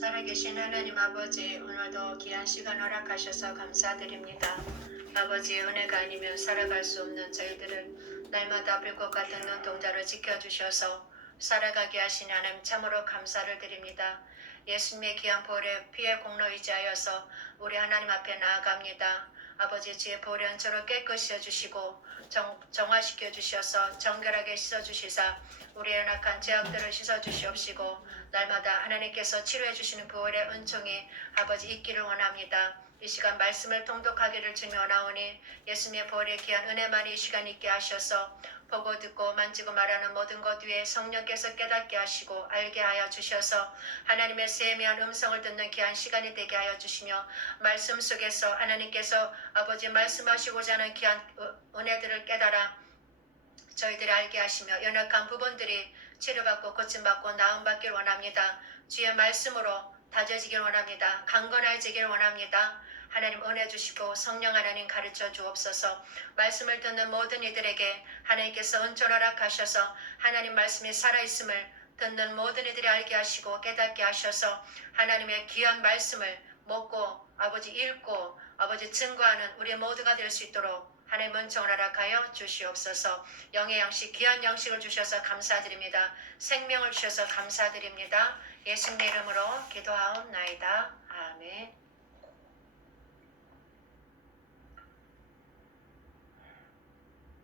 살아계신 하나님 아버지, 오늘도 귀한 시간 허락하셔서 감사드립니다. 아버지, 은혜가 아니면 살아갈 수 없는 저희들을 날마다 불꽃 같은 눈동자로 지켜주셔서 살아가게 하신 하나님 참으로 감사를 드립니다. 예수님의 귀한 보혈의 피의 공로이지하여서 우리 하나님 앞에 나아갑니다. 아버지, 주의 보혈의恩초로 깨끗이 해주시고 정화시켜 주셔서 정결하게 씻어주시사 우리의 연약한 죄악들을 씻어주시옵시고 날마다 하나님께서 치료해 주시는 보혈의 은총이 아버지 있기를 원합니다. 이 시간 말씀을 통독하기를 주님 원하오니 예수님의 보혈의 귀한 은혜만이 이 시간 있게 하셔서 보고 듣고 만지고 말하는 모든 것 위에 성령께서 깨닫게 하시고 알게 하여 주셔서 하나님의 세미한 음성을 듣는 귀한 시간이 되게 하여 주시며 말씀 속에서 하나님께서 아버지 말씀하시고자 하는 귀한 은혜들을 깨달아 저희들이 알게 하시며 연약한 부분들이 치료받고 고침받고 나음받기를 원합니다. 주의 말씀으로 다져지길 원합니다. 강건해지길 원합니다. 하나님 은혜 주시고 성령 하나님 가르쳐 주옵소서. 말씀을 듣는 모든 이들에게 하나님께서 은총 허락하셔서 하나님 말씀이 살아있음을 듣는 모든 이들이 알게 하시고 깨닫게 하셔서 하나님의 귀한 말씀을 먹고 아버지 읽고 아버지 증거하는 우리 모두가 될 수 있도록 하나님 은총을 허락하여 주시옵소서. 영의 양식 귀한 양식을 주셔서 감사드립니다. 생명을 주셔서 감사드립니다. 예수님의 이름으로 기도하옵나이다. 아멘.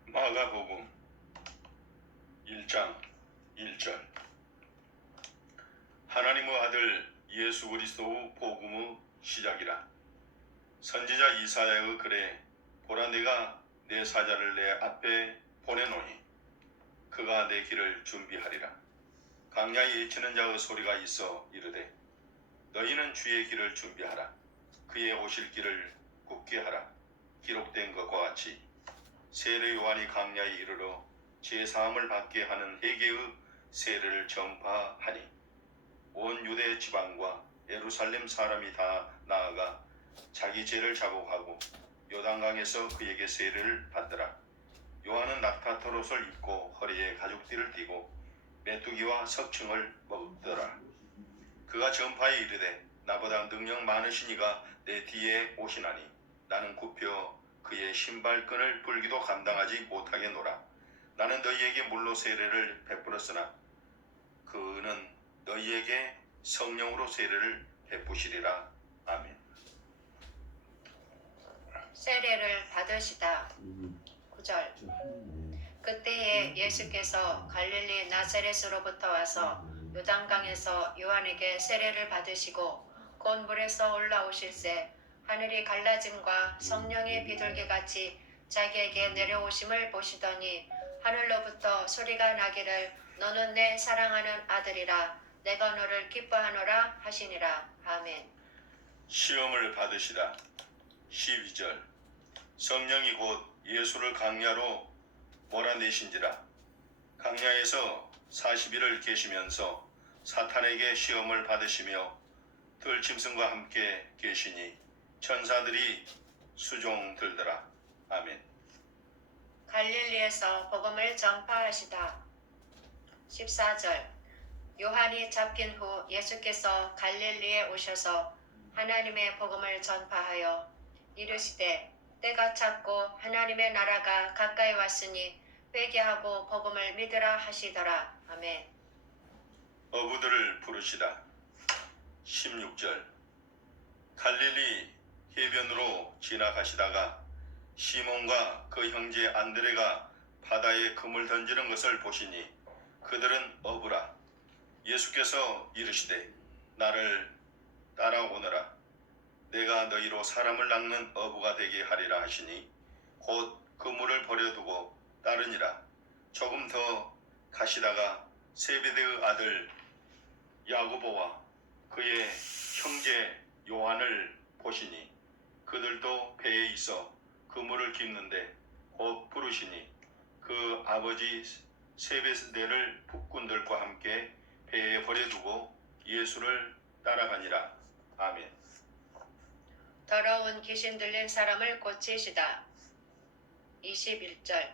마가복음 1장 1절 하나님의 아들 예수 그리스도의 복음의 시작이라. 선지자 이사야의 글에 보라 내가 내 사자를 내 앞에 보내노니 그가 내 길을 준비하리라. 강야에 외치는 자의 소리가 있어 이르되 너희는 주의 길을 준비하라. 그의 오실 길을 굳게 하라. 기록된 것과 같이 세례 요한이 강야에 이르러 제사함을 받게 하는 회개의 세례를 전파하니 온 유대 지방과 예루살렘 사람이 다 나아가 자기 죄를 자복하고 요단강에서 그에게 세례를 받더라. 요한은 낙타토롯을 입고 허리에 가죽띠를 띠고 메뚜기와 석층을 먹더라. 그가 전파에 이르되 나보다 능력 많으신 이가 내 뒤에 오시나니 나는 굽혀 그의 신발끈을 불기도 감당하지 못하겠노라. 나는 너희에게 물로 세례를 베풀었으나 그는 너희에게 성령으로 세례를 베푸시리라. 아멘. 세례를 받으시다. 9절 그때에 예수께서 갈릴리 나사렛으로부터 와서 요단강에서 요한에게 세례를 받으시고 곧 물에서 올라오실새 하늘이 갈라짐과 성령의 비둘기같이 자기에게 내려오심을 보시더니 하늘로부터 소리가 나기를 너는 내 사랑하는 아들이라 내가 너를 기뻐하노라 하시니라. 아멘. 시험을 받으시다. 12절 성령이 곧 예수를 강야로 몰아내신지라. 강야에서 40일을 계시면서 사탄에게 시험을 받으시며 들짐승과 함께 계시니 천사들이 수종 들더라. 아멘. 갈릴리에서 복음을 전파하시다. 14절 요한이 잡힌 후 예수께서 갈릴리에 오셔서 하나님의 복음을 전파하여 이르시되 때가 찼고 하나님의 나라가 가까이 왔으니 회개하고 복음을 믿으라 하시더라. 아멘. 어부들을 부르시다. 16절 갈릴리 해변으로 지나가시다가 시몬과 그 형제 안드레가 바다에 금을 던지는 것을 보시니 그들은 어부라. 예수께서 이르시되 나를 따라오너라. 내가 너희로 사람을 낚는 어부가 되게 하리라 하시니 곧 그물을 버려두고 따르니라. 조금 더 가시다가 세베대의 아들 야고보와 그의 형제 요한을 보시니 그들도 배에 있어 그물을 깁는데 곧 부르시니 그 아버지 세베대를 북군들과 함께 배에 버려두고 예수를 따라가니라. 아멘. 더러운 귀신 들린 사람을 고치시다. 21절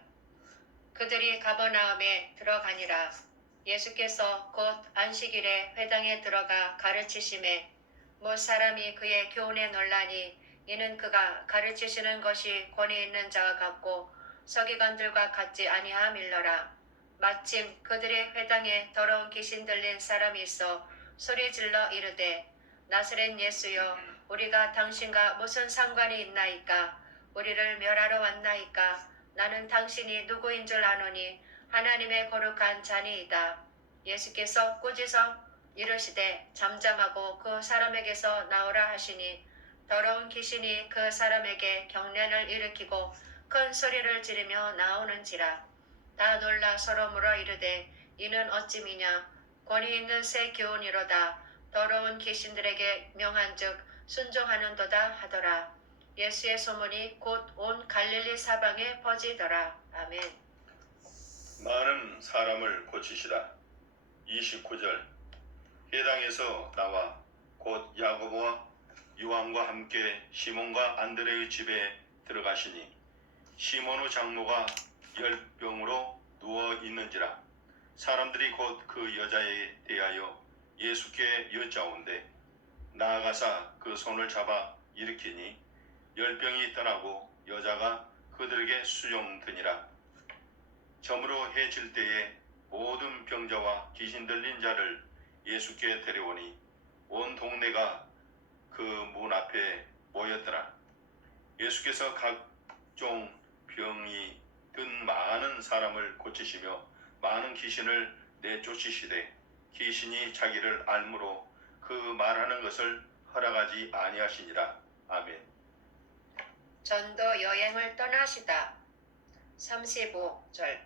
그들이 가버나움에 들어가니라. 예수께서 곧 안식일에 회당에 들어가 가르치심에 못 사람이 그의 교훈에 놀라니 이는 그가 가르치시는 것이 권위 있는 자와 같고 서기관들과 같지 아니함일러라. 마침 그들의 회당에 더러운 귀신 들린 사람이 있어 소리질러 이르되 나사렛 예수여 우리가 당신과 무슨 상관이 있나이까? 우리를 멸하러 왔나이까? 나는 당신이 누구인 줄 아노니 하나님의 거룩한 자니이다. 예수께서 꾸짖어 이르시되 잠잠하고 그 사람에게서 나오라 하시니 더러운 귀신이 그 사람에게 경련을 일으키고 큰 소리를 지르며 나오는지라. 다 놀라 서로 물어 이르되 이는 어찌미냐? 권위 있는 새 교훈이로다. 더러운 귀신들에게 명한즉 순종하는도다 하더라. 예수의 소문이 곧 온 갈릴리 사방에 퍼지더라. 아멘. 많은 사람을 고치시다. 29절 회당에서 나와 곧 야고보와 요한과 함께 시몬과 안드레의 집에 들어가시니 시몬의 장모가 열병으로 누워 있는지라. 사람들이 곧 그 여자에 대하여 예수께 여짜온대 나아가사 그 손을 잡아 일으키니 열병이 떠나고 여자가 그들에게 수종드니라. 저물어 해질 때에 모든 병자와 귀신 들린 자를 예수께 데려오니 온 동네가 그 문 앞에 모였더라. 예수께서 각종 병이 든 많은 사람을 고치시며 많은 귀신을 내쫓으시되 귀신이 자기를 알므로 그 말하는 것을 허락하지 아니하시니라. 아멘. 전도 여행을 떠나시다. 35절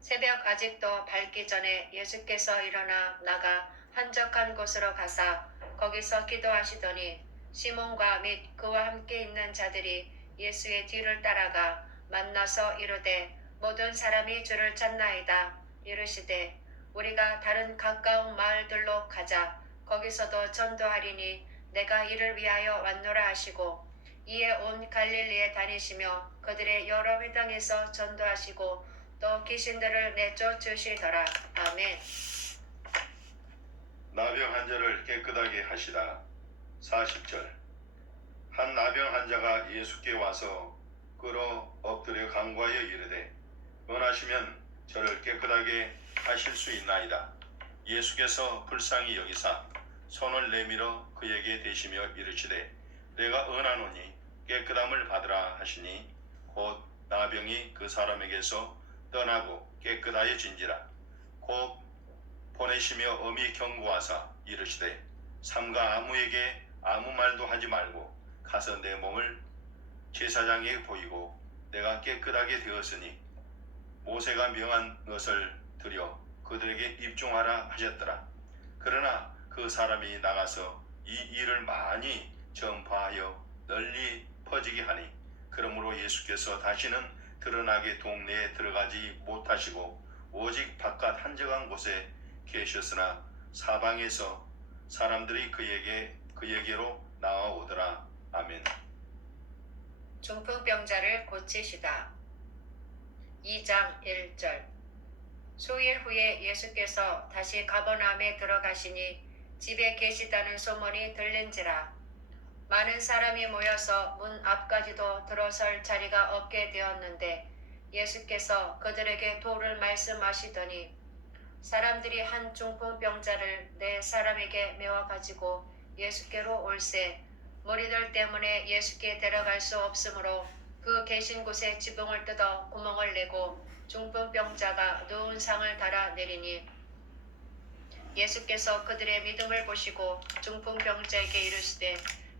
새벽 아직도 밝기 전에 예수께서 일어나 나가 한적한 곳으로 가사 거기서 기도하시더니 시몬과 및 그와 함께 있는 자들이 예수의 뒤를 따라가 만나서 이르되 모든 사람이 주를 찾나이다. 이르시되 우리가 다른 가까운 마을들로 가자. 거기서도 전도하리니 내가 이를 위하여 왔노라 하시고 이에 온 갈릴리에 다니시며 그들의 여러 회당에서 전도하시고 또 귀신들을 내쫓으시더라. 아멘. 나병 환자를 깨끗하게 하시다. 40절 한 나병 환자가 예수께 와서 끌어 엎드려 간구하여 이르되 원하시면 저를 깨끗하게 하실 수 있나이다. 예수께서 불쌍히 여기사 손을 내밀어 그에게 대시며 이르시되 내가 언하노니 깨끗함을 받으라 하시니 곧 나병이 그 사람에게서 떠나고 깨끗하여진지라. 곧 보내시며 엄히 경고하사 이르시되 삼가 아무에게 아무 말도 하지 말고 가서 내 몸을 제사장에게 보이고 내가 깨끗하게 되었으니 모세가 명한 것을 드려 그들에게 입증하라 하셨더라. 그러나 그 사람이 나가서 이 일을 많이 전파하여 널리 퍼지게 하니 그러므로 예수께서 다시는 드러나게 동네에 들어가지 못하시고 오직 바깥 한적한 곳에 계셨으나 사방에서 사람들이 그에게로 나와오더라. 아멘. 중풍병자를 고치시다. 2장 1절 수일 후에 예수께서 다시 가버나움에 들어가시니 집에 계시다는 소문이 들린지라. 많은 사람이 모여서 문 앞까지도 들어설 자리가 없게 되었는데 예수께서 그들에게 도를 말씀하시더니 사람들이 한 중풍병자를 네 사람에게 메워 가지고 예수께로 올세 무리들 때문에 예수께 데려갈 수 없으므로 그 계신 곳에 지붕을 뜯어 구멍을 내고 중풍병자가 누운 상을 달아 내리니 예수께서 그들의 믿음을 보시고 중풍병자에게 이르시되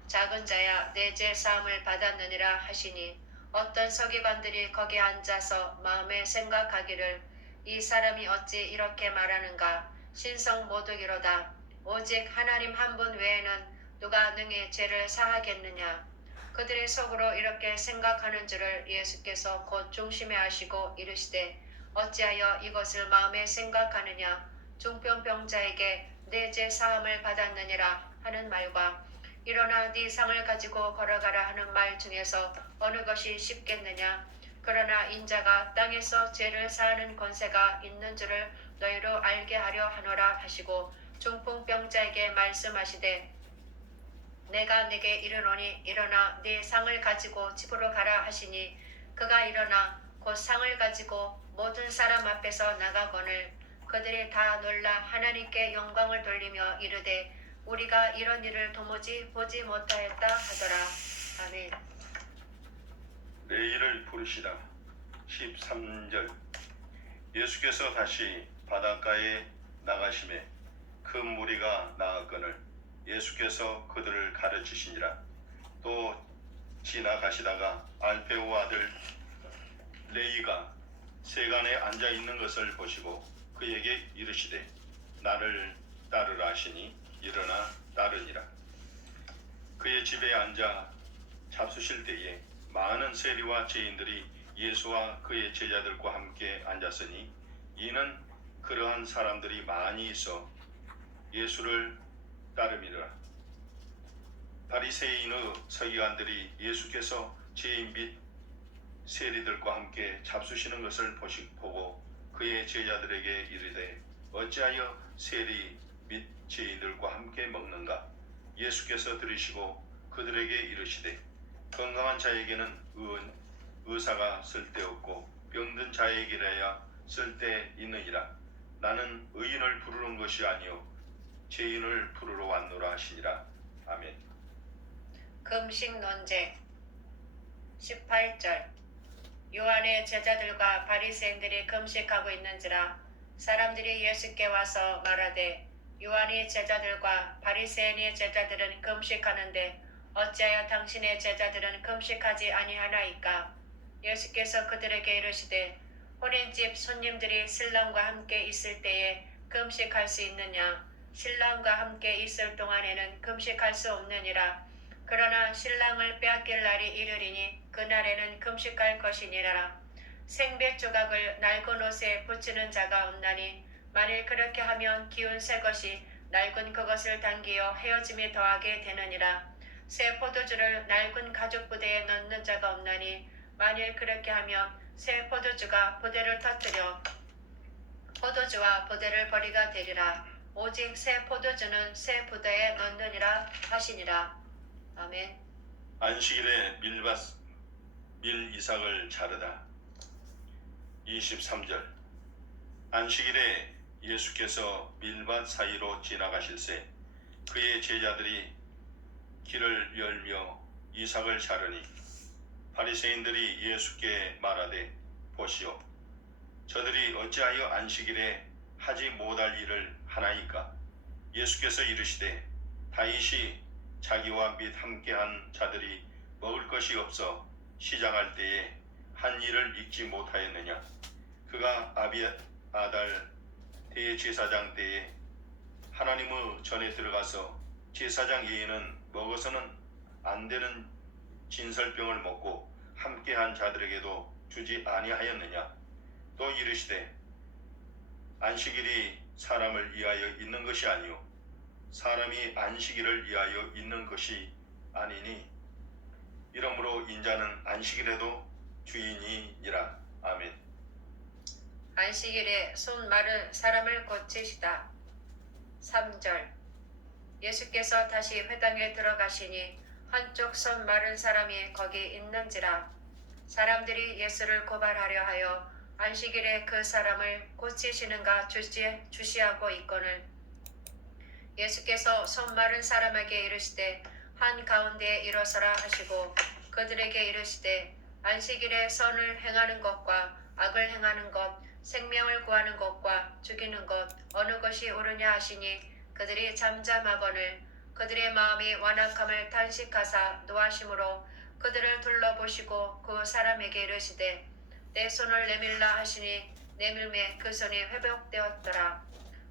작은 자야 내 죄 사함을 받았느니라 하시니 어떤 서기관들이 거기 앉아서 마음에 생각하기를 이 사람이 어찌 이렇게 말하는가 신성 모독이로다. 오직 하나님 한 분 외에는 누가 능히 죄를 사하겠느냐. 그들의 속으로 이렇게 생각하는 줄을 예수께서 곧 중심에 하시고 이르시되 어찌하여 이것을 마음에 생각하느냐. 중풍병자에게 내 죄 사함을 받았느니라 하는 말과 일어나 네 상을 가지고 걸어가라 하는 말 중에서 어느 것이 쉽겠느냐. 그러나 인자가 땅에서 죄를 사하는 권세가 있는 줄을 너희로 알게 하려 하노라 하시고 중풍병자에게 말씀하시되 내가 내게 이르노니 일어나 네 상을 가지고 집으로 가라 하시니 그가 일어나 곧 상을 가지고 모든 사람 앞에서 나가거늘 그들이 다 놀라 하나님께 영광을 돌리며 이르되 우리가 이런 일을 도무지 보지 못하였다 하더라. 아멘. 레이를 부르시다. 13절. 예수께서 다시 바닷가에 나가심에 큰 무리가 나았거늘 예수께서 그들을 가르치시니라. 또 지나가시다가 알페오 아들 레이가 세간에 앉아 있는 것을 보시고 그에게 이르시되 나를 따르라 하시니 일어나 따르니라. 그의 집에 앉아 잡수실 때에 많은 세리와 죄인들이 예수와 그의 제자들과 함께 앉았으니 이는 그러한 사람들이 많이 있어 예수를 따름이라. 바리새인의 서기관들이 예수께서 죄인 및 세리들과 함께 잡수시는 것을 보고 그의 제자들에게 이르되 어찌하여 세리 및 죄인들과 함께 먹는가? 예수께서 들으시고 그들에게 이르시되 건강한 자에게는 의사가 쓸데없고 병든 자에게라야 쓸데있느니라. 나는 의인을 부르는 것이 아니요 죄인을 부르러 왔노라 하시니라. 아멘. 금식 논쟁 18절. 요한의 제자들과 바리새인들이 금식하고 있는지라 사람들이 예수께 와서 말하되 요한의 제자들과 바리새인의 제자들은 금식하는데 어찌하여 당신의 제자들은 금식하지 아니하나이까? 예수께서 그들에게 이르시되 혼인집 손님들이 신랑과 함께 있을 때에 금식할 수 있느냐? 신랑과 함께 있을 동안에는 금식할 수 없느니라. 그러나 신랑을 빼앗길 날이 이르리니 그날에는 금식할 것이니라. 생배 조각을 낡은 옷에 붙이는 자가 없나니 만일 그렇게 하면 기운 새 것이 낡은 그것을 당기어 헤어짐이 더하게 되느니라. 새 포도주를 낡은 가죽 부대에 넣는 자가 없나니 만일 그렇게 하면 새 포도주가 부대를 터뜨려 포도주와 부대를 버리가 되리라. 오직 새 포도주는 새 부대에 넣느니라 하시니라. 아멘. 안식일에 밀 이삭을 자르다. 23절. 안식일에 예수께서 밀밭 사이로 지나가실새 그의 제자들이 길을 열며 이삭을 자르니 바리새인들이 예수께 말하되 보시오 저들이 어찌하여 안식일에 하지 못할 일을 하나이까? 예수께서 이르시되 다윗이 자기와 및 함께한 자들이 먹을 것이 없어 시장할 때에 한 일을 잊지 못하였느냐? 그가 아비아달 대제사장 때에 하나님의 전에 들어가서 제사장 예인은 먹어서는 안 되는 진설병을 먹고 함께한 자들에게도 주지 아니하였느냐? 또 이르시되 안식일이 사람을 위하여 있는 것이 아니요 사람이 안식일을 위하여 있는 것이 아니니 이러므로 인자는 안식일에도 주인이니라. 아멘. 안식일에 손 마른 사람을 고치시다. 3절. 예수께서 다시 회당에 들어가시니 한쪽 손 마른 사람이 거기 있는지라. 사람들이 예수를 고발하려 하여 안식일에 그 사람을 고치시는가 주시하고 있거늘 예수께서 손 마른 사람에게 이르시되 한 가운데에 일어서라 하시고 그들에게 이르시되 안식일에 선을 행하는 것과 악을 행하는 것 생명을 구하는 것과 죽이는 것 어느 것이 옳으냐 하시니 그들이 잠잠하거늘 그들의 마음이 완악함을 탄식하사 노하심으로 그들을 둘러보시고 그 사람에게 이르시되 내 손을 내밀라 하시니 내밀매 그 손이 회복되었더라.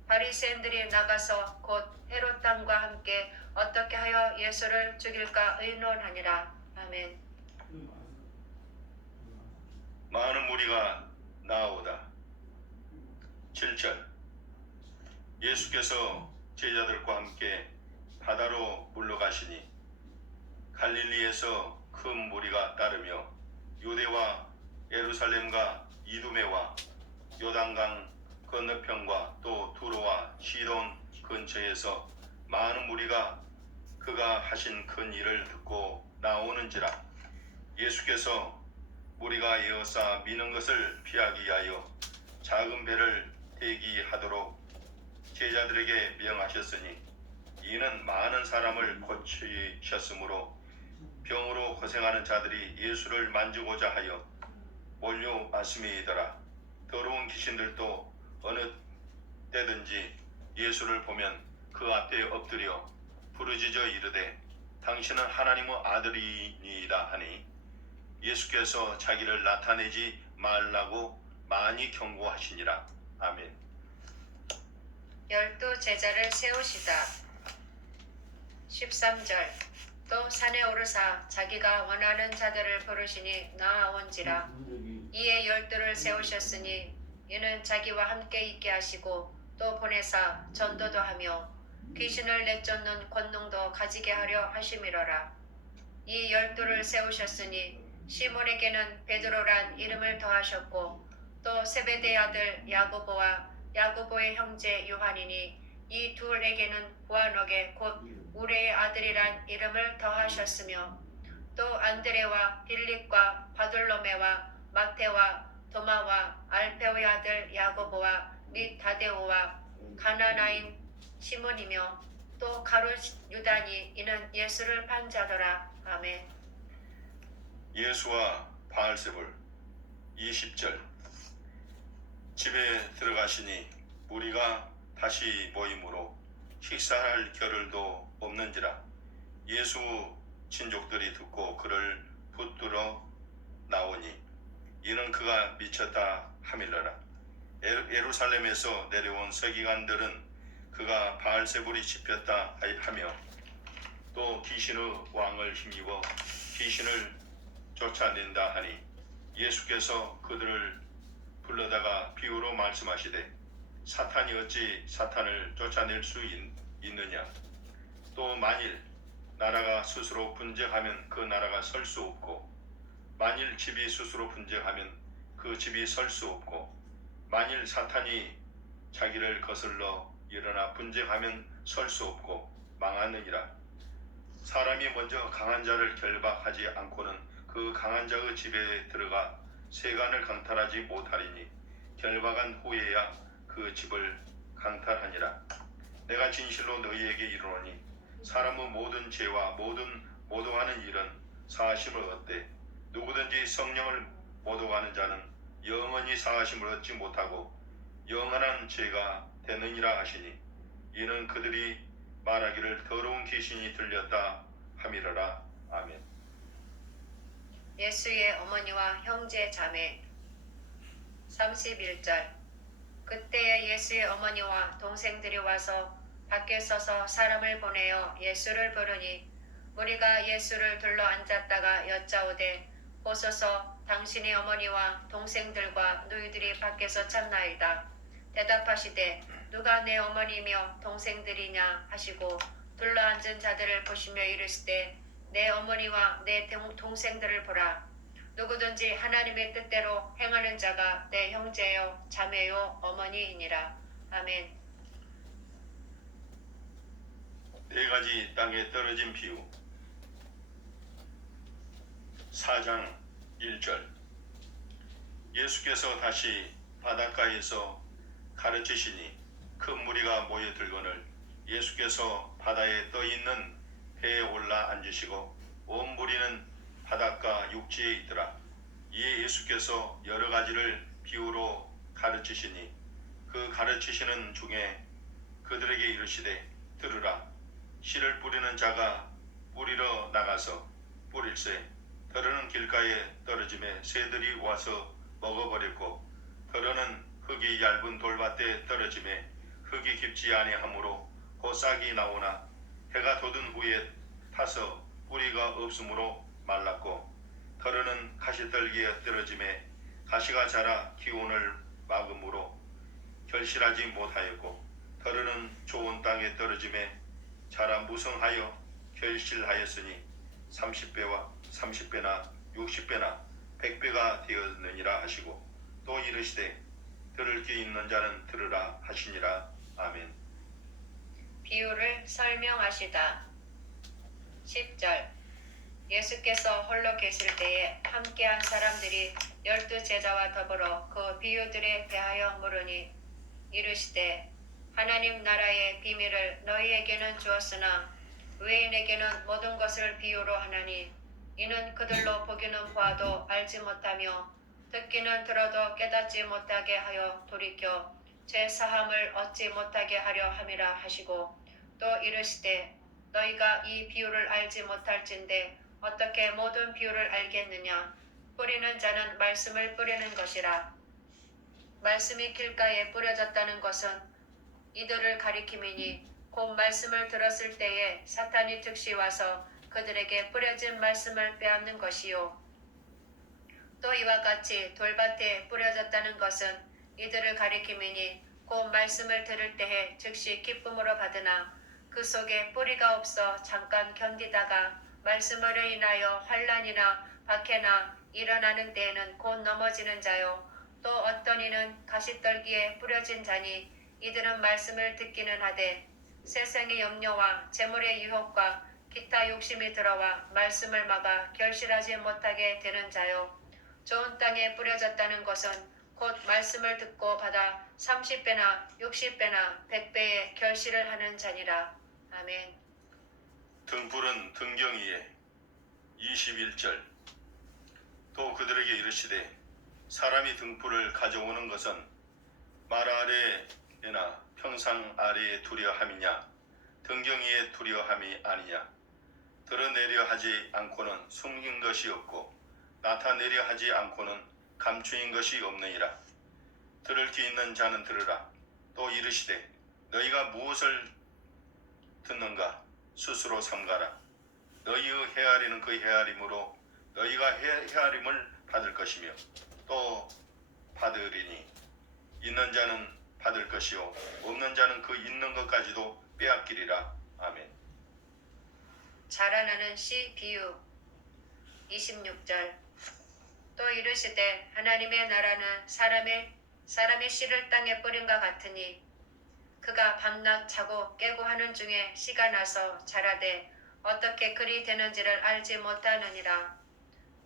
바리새인들이 나가서 곧 헤롯 왕과 함께 어떻게 하여 예수를 죽일까 의논하니라. 아멘. 많은 무리가 나오다. 7절. 예수께서 제자들과 함께 바다로 물러가시니 갈릴리에서 큰 무리가 따르며 유대와 예루살렘과 이두메와 요단강 건너편과 또 두로와 시돈 근처에서 많은 무리가 그가 하신 큰 일을 듣고 나오는지라. 예수께서 무리가 에워싸 미는 것을 피하기 위하여 작은 배를 대기하도록 제자들에게 명하셨으니 이는 많은 사람을 고치셨으므로 병으로 고생하는 자들이 예수를 만지고자 하여 몰려왔음이더라. 더러운 귀신들도 어느 때든지 예수를 보면 그 앞에 엎드려 부르짖어 이르되 당신은 하나님의 아들이니이다 하니 예수께서 자기를 나타내지 말라고 많이 경고하시니라. 아멘. 12 제자를 세우시다. 13절 또 산에 오르사 자기가 원하는 자들을 부르시니 나아온지라. 이에 12를 세우셨으니 이는 자기와 함께 있게 하시고 또 보내사 전도도 하며 귀신을 내쫓는 권능도 가지게 하려 하심이로라. 이 12를 세우셨으니 시몬에게는 베드로란 이름을 더하셨고 또 세베대의 아들 야고보와 야고보의 형제 요한이니 이 둘에게는 보아너게 곧 우레의 아들이란 이름을 더하셨으며 또 안드레와 빌립과 바돌로메와 마테와 도마와 알페오의 아들 야고보와 및 다데오와 가나나인 시몬이며 또 가룟 유다니 이는 예수를 판 자더라. 아멘. 예수와 바알세불. 20절 집에 들어가시니 무리가 다시 모임으로 식사할 겨를도 없는지라. 예수 친족들이 듣고 그를 붙들어 나오니 이는 그가 미쳤다 함이러라. 예루살렘에서 내려온 서기관들은 그가 바알세불이 짚혔다 하며 또 귀신의 왕을 힘입어 귀신을 쫓아낸다 하니 예수께서 그들을 불러다가 비유로 말씀하시되 사탄이 어찌 사탄을 쫓아낼 수 있느냐. 또 만일 나라가 스스로 분쟁하면 그 나라가 설 수 없고 만일 집이 스스로 분쟁하면 그 집이 설 수 없고 만일 사탄이 자기를 거슬러 일어나 분쟁하면 설 수 없고 망하느니라. 사람이 먼저 강한 자를 결박하지 않고는 그 강한 자의 집에 들어가 세간을 강탈하지 못하리니 결박한 후에야 그 집을 강탈하니라. 내가 진실로 너희에게 이르노니 사람의 모든 죄와 모든 모독하는 일은 사하심을 얻되 누구든지 성령을 모독하는 자는 영원히 사하심을 얻지 못하고 영원한 죄가 되느니라 하시니 이는 그들이 말하기를 더러운 귀신이 들렸다 함이러라. 아멘. 예수의 어머니와 형제 자매. 31절 그때에 예수의 어머니와 동생들이 와서 밖에 서서 사람을 보내어 예수를 부르니 무리가 예수를 둘러 앉았다가 여짜오되 보소서 당신의 어머니와 동생들과 너희들이 밖에서 찾나이다. 대답하시되 누가 내 어머니며 동생들이냐 하시고 둘러 앉은 자들을 보시며 이르시되 내 어머니와 내 동생들을 보라. 누구든지 하나님의 뜻대로 행하는 자가 내 형제요 자매요 어머니이니라. 아멘. 네 가지 땅에 떨어진 비유. 4장 1절 예수께서 다시 바닷가에서 가르치시니 큰 무리가 모여들거늘 예수께서 바다에 떠있는 배에 올라 앉으시고 온 무리는 바닷가 육지에 있더라. 이에 예수께서 여러 가지를 비유로 가르치시니 그 가르치시는 중에 그들에게 이르시되 들으라. 씨를 뿌리는 자가 뿌리러 나가서 뿌릴새 더러는 길가에 떨어짐에 새들이 와서 먹어버렸고 더러는 흙이 얇은 돌밭에 떨어짐에 흙이 깊지 아니하므로 곧 싹이 나오나 해가 돋은 후에 타서 뿌리가 없으므로 말랐고 더러는 가시떨기에 떨어짐에 가시가 자라 기온을 막음으로 결실하지 못하였고 더러는 좋은 땅에 떨어짐에 자라 무성하여 결실하였으니 30배와 30배나 60배나 100배가 되었느니라 하시고 또 이르시되 들을 귀 있는 자는 들으라 하시니라. 아멘. 비유를 설명하시다. 10절 예수께서 홀로 계실 때에 함께한 사람들이 12제자와 더불어 그 비유들에 대하여 물으니 이르시되 하나님 나라의 비밀을 너희에게는 주었으나 외인에게는 모든 것을 비유로 하나니 이는 그들로 보기는 보아도 알지 못하며 듣기는 들어도 깨닫지 못하게 하여 돌이켜 죄 사함을 얻지 못하게 하려 함이라 하시고 또 이르시되 너희가 이 비유를 알지 못할진대 어떻게 모든 비유를 알겠느냐 뿌리는 자는 말씀을 뿌리는 것이라 말씀이 길가에 뿌려졌다는 것은 이들을 가리킴이니 곧 말씀을 들었을 때에 사탄이 즉시 와서 그들에게 뿌려진 말씀을 빼앗는 것이요 또 이와 같이 돌밭에 뿌려졌다는 것은 이들을 가리킴이니 곧 말씀을 들을 때에 즉시 기쁨으로 받으나 그 속에 뿌리가 없어 잠깐 견디다가 말씀으로 인하여 환난이나 박해나 일어나는 때에는 곧 넘어지는 자요 또 어떤 이는 가시떨기에 뿌려진 자니 이들은 말씀을 듣기는 하되 세상의 염려와 재물의 유혹과 기타 욕심이 들어와 말씀을 막아 결실하지 못하게 되는 자요 좋은 땅에 뿌려졌다는 것은 곧 말씀을 듣고 받아 30배나 60배나 100배의 결실을 하는 자니라. 아멘. 등불은 등경 위에 21절 또 그들에게 이르시되 사람이 등불을 가져오는 것은 말 아래에나 평상 아래에 두려 함이냐 등경 위에 두려 함이 아니냐 드러내려 하지 않고는 숨긴 것이 없고 나타내려 하지 않고는 감추인 것이 없느니라. 들을 귀 있는 자는 들으라. 또 이르시되 너희가 무엇을 듣는가 스스로 삼가라. 너희의 헤아리는 그 헤아림으로 너희가 헤아림을 받을 것이며 또 받으리니 있는 자는 받을 것이요 없는 자는 그 있는 것까지도 빼앗기리라. 아멘. 자라나는 씨 비유 26절 또 이르시되 하나님의 나라는 사람의 씨를 땅에 뿌린과 같으니 그가 밤낮 자고 깨고 하는 중에 씨가 나서 자라되 어떻게 그리 되는지를 알지 못하느니라.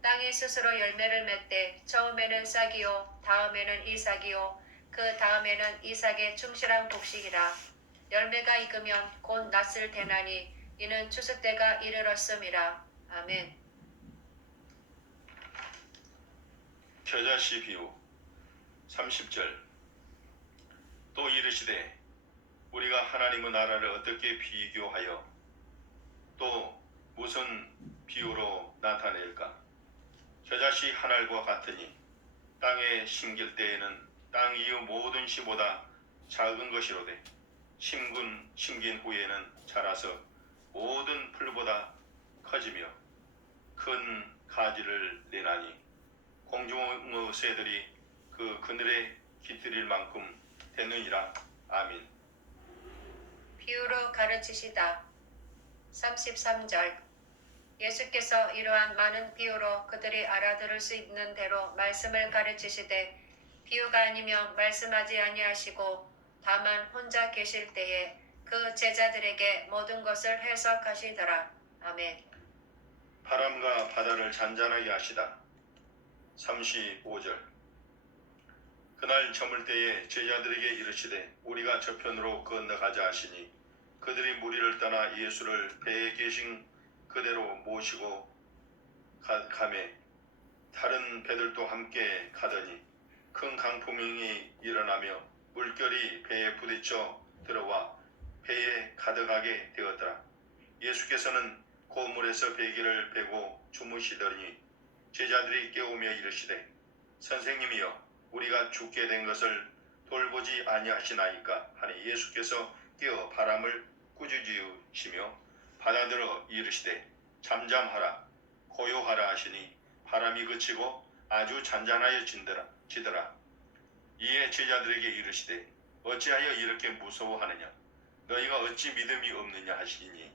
땅이 스스로 열매를 맺되 처음에는 싹이요 다음에는 이삭이요 그 다음에는 이삭의 충실한 곡식이라. 열매가 익으면 곧 낫을 대나니 이는 추수 때가 이르렀음이라. 아멘. 겨자씨 비유 30절 또 이르시되 우리가 하나님의 나라를 어떻게 비교하여 또 무슨 비유로 나타낼까? 겨자씨 한 알과 같으니 땅에 심길 때에는 땅 이의 모든 씨보다 작은 것이로되 심긴 후에는 자라서 모든 풀보다 커지며 큰 가지를 내나니 공중의 새들이 그 그늘에 깃들일 만큼 되느니라. 아멘. 비유로 가르치시다. 33절 예수께서 이러한 많은 비유로 그들이 알아들을 수 있는 대로 말씀을 가르치시되 비유가 아니면 말씀하지 아니하시고 다만 혼자 계실 때에 그 제자들에게 모든 것을 해석하시더라. 아멘. 바람과 바다를 잔잔하게 하시다. 35절 그날 저물 때에 제자들에게 이르시되 우리가 저편으로 건너가자 하시니 그들이 무리를 떠나 예수를 배에 계신 그대로 모시고 가매 다른 배들도 함께 가더니 큰 강풍이 일어나며 물결이 배에 부딪혀 들어와 배에 가득하게 되었더라. 예수께서는 고물에서 베개를 베고 주무시더니 제자들이 깨우며 이르시되 선생님이여 우리가 죽게 된 것을 돌보지 아니하시나이까 하니 예수께서 깨어 바람을 꾸짖으시며 받아들어 이르시되 잠잠하라 고요하라 하시니 바람이 그치고 아주 잔잔하여 지더라. 이에 제자들에게 이르시되 어찌하여 이렇게 무서워하느냐 너희가 어찌 믿음이 없느냐 하시니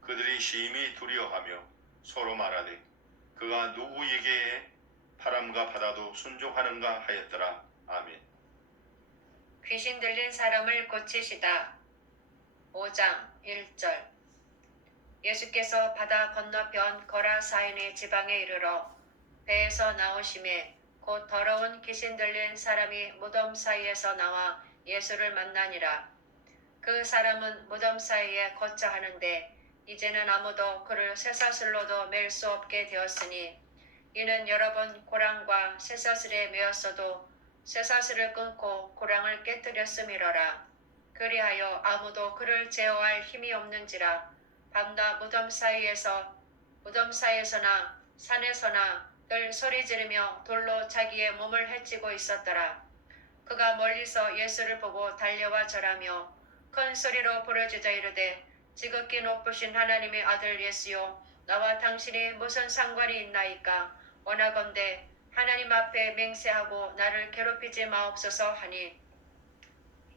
그들이 심히 두려워하며 서로 말하되 그가 누구에게 바람과 바다도 순종하는가 하였더라. 아멘. 귀신 들린 사람을 고치시다. 5장 1절 예수께서 바다 건너편 거라사인의 지방에 이르러 배에서 나오심에 곧 더러운 귀신 들린 사람이 무덤 사이에서 나와 예수를 만나니라. 그 사람은 무덤 사이에 거처하는데 이제는 아무도 그를 쇠사슬로도 맬 수 없게 되었으니 이는 여러 번 고랑과 쇠사슬에 매었어도 쇠사슬을 끊고 고랑을 깨뜨렸음이러라. 그리하여 아무도 그를 제어할 힘이 없는지라. 밤낮 무덤 사이에서나 산에서나 늘 소리 지르며 돌로 자기의 몸을 해치고 있었더라. 그가 멀리서 예수를 보고 달려와 절하며 큰 소리로 부르짖어 이르되 지극히 높으신 하나님의 아들 예수여, 나와 당신이 무슨 상관이 있나이까? 원하건대 하나님 앞에 맹세하고 나를 괴롭히지 마옵소서 하니,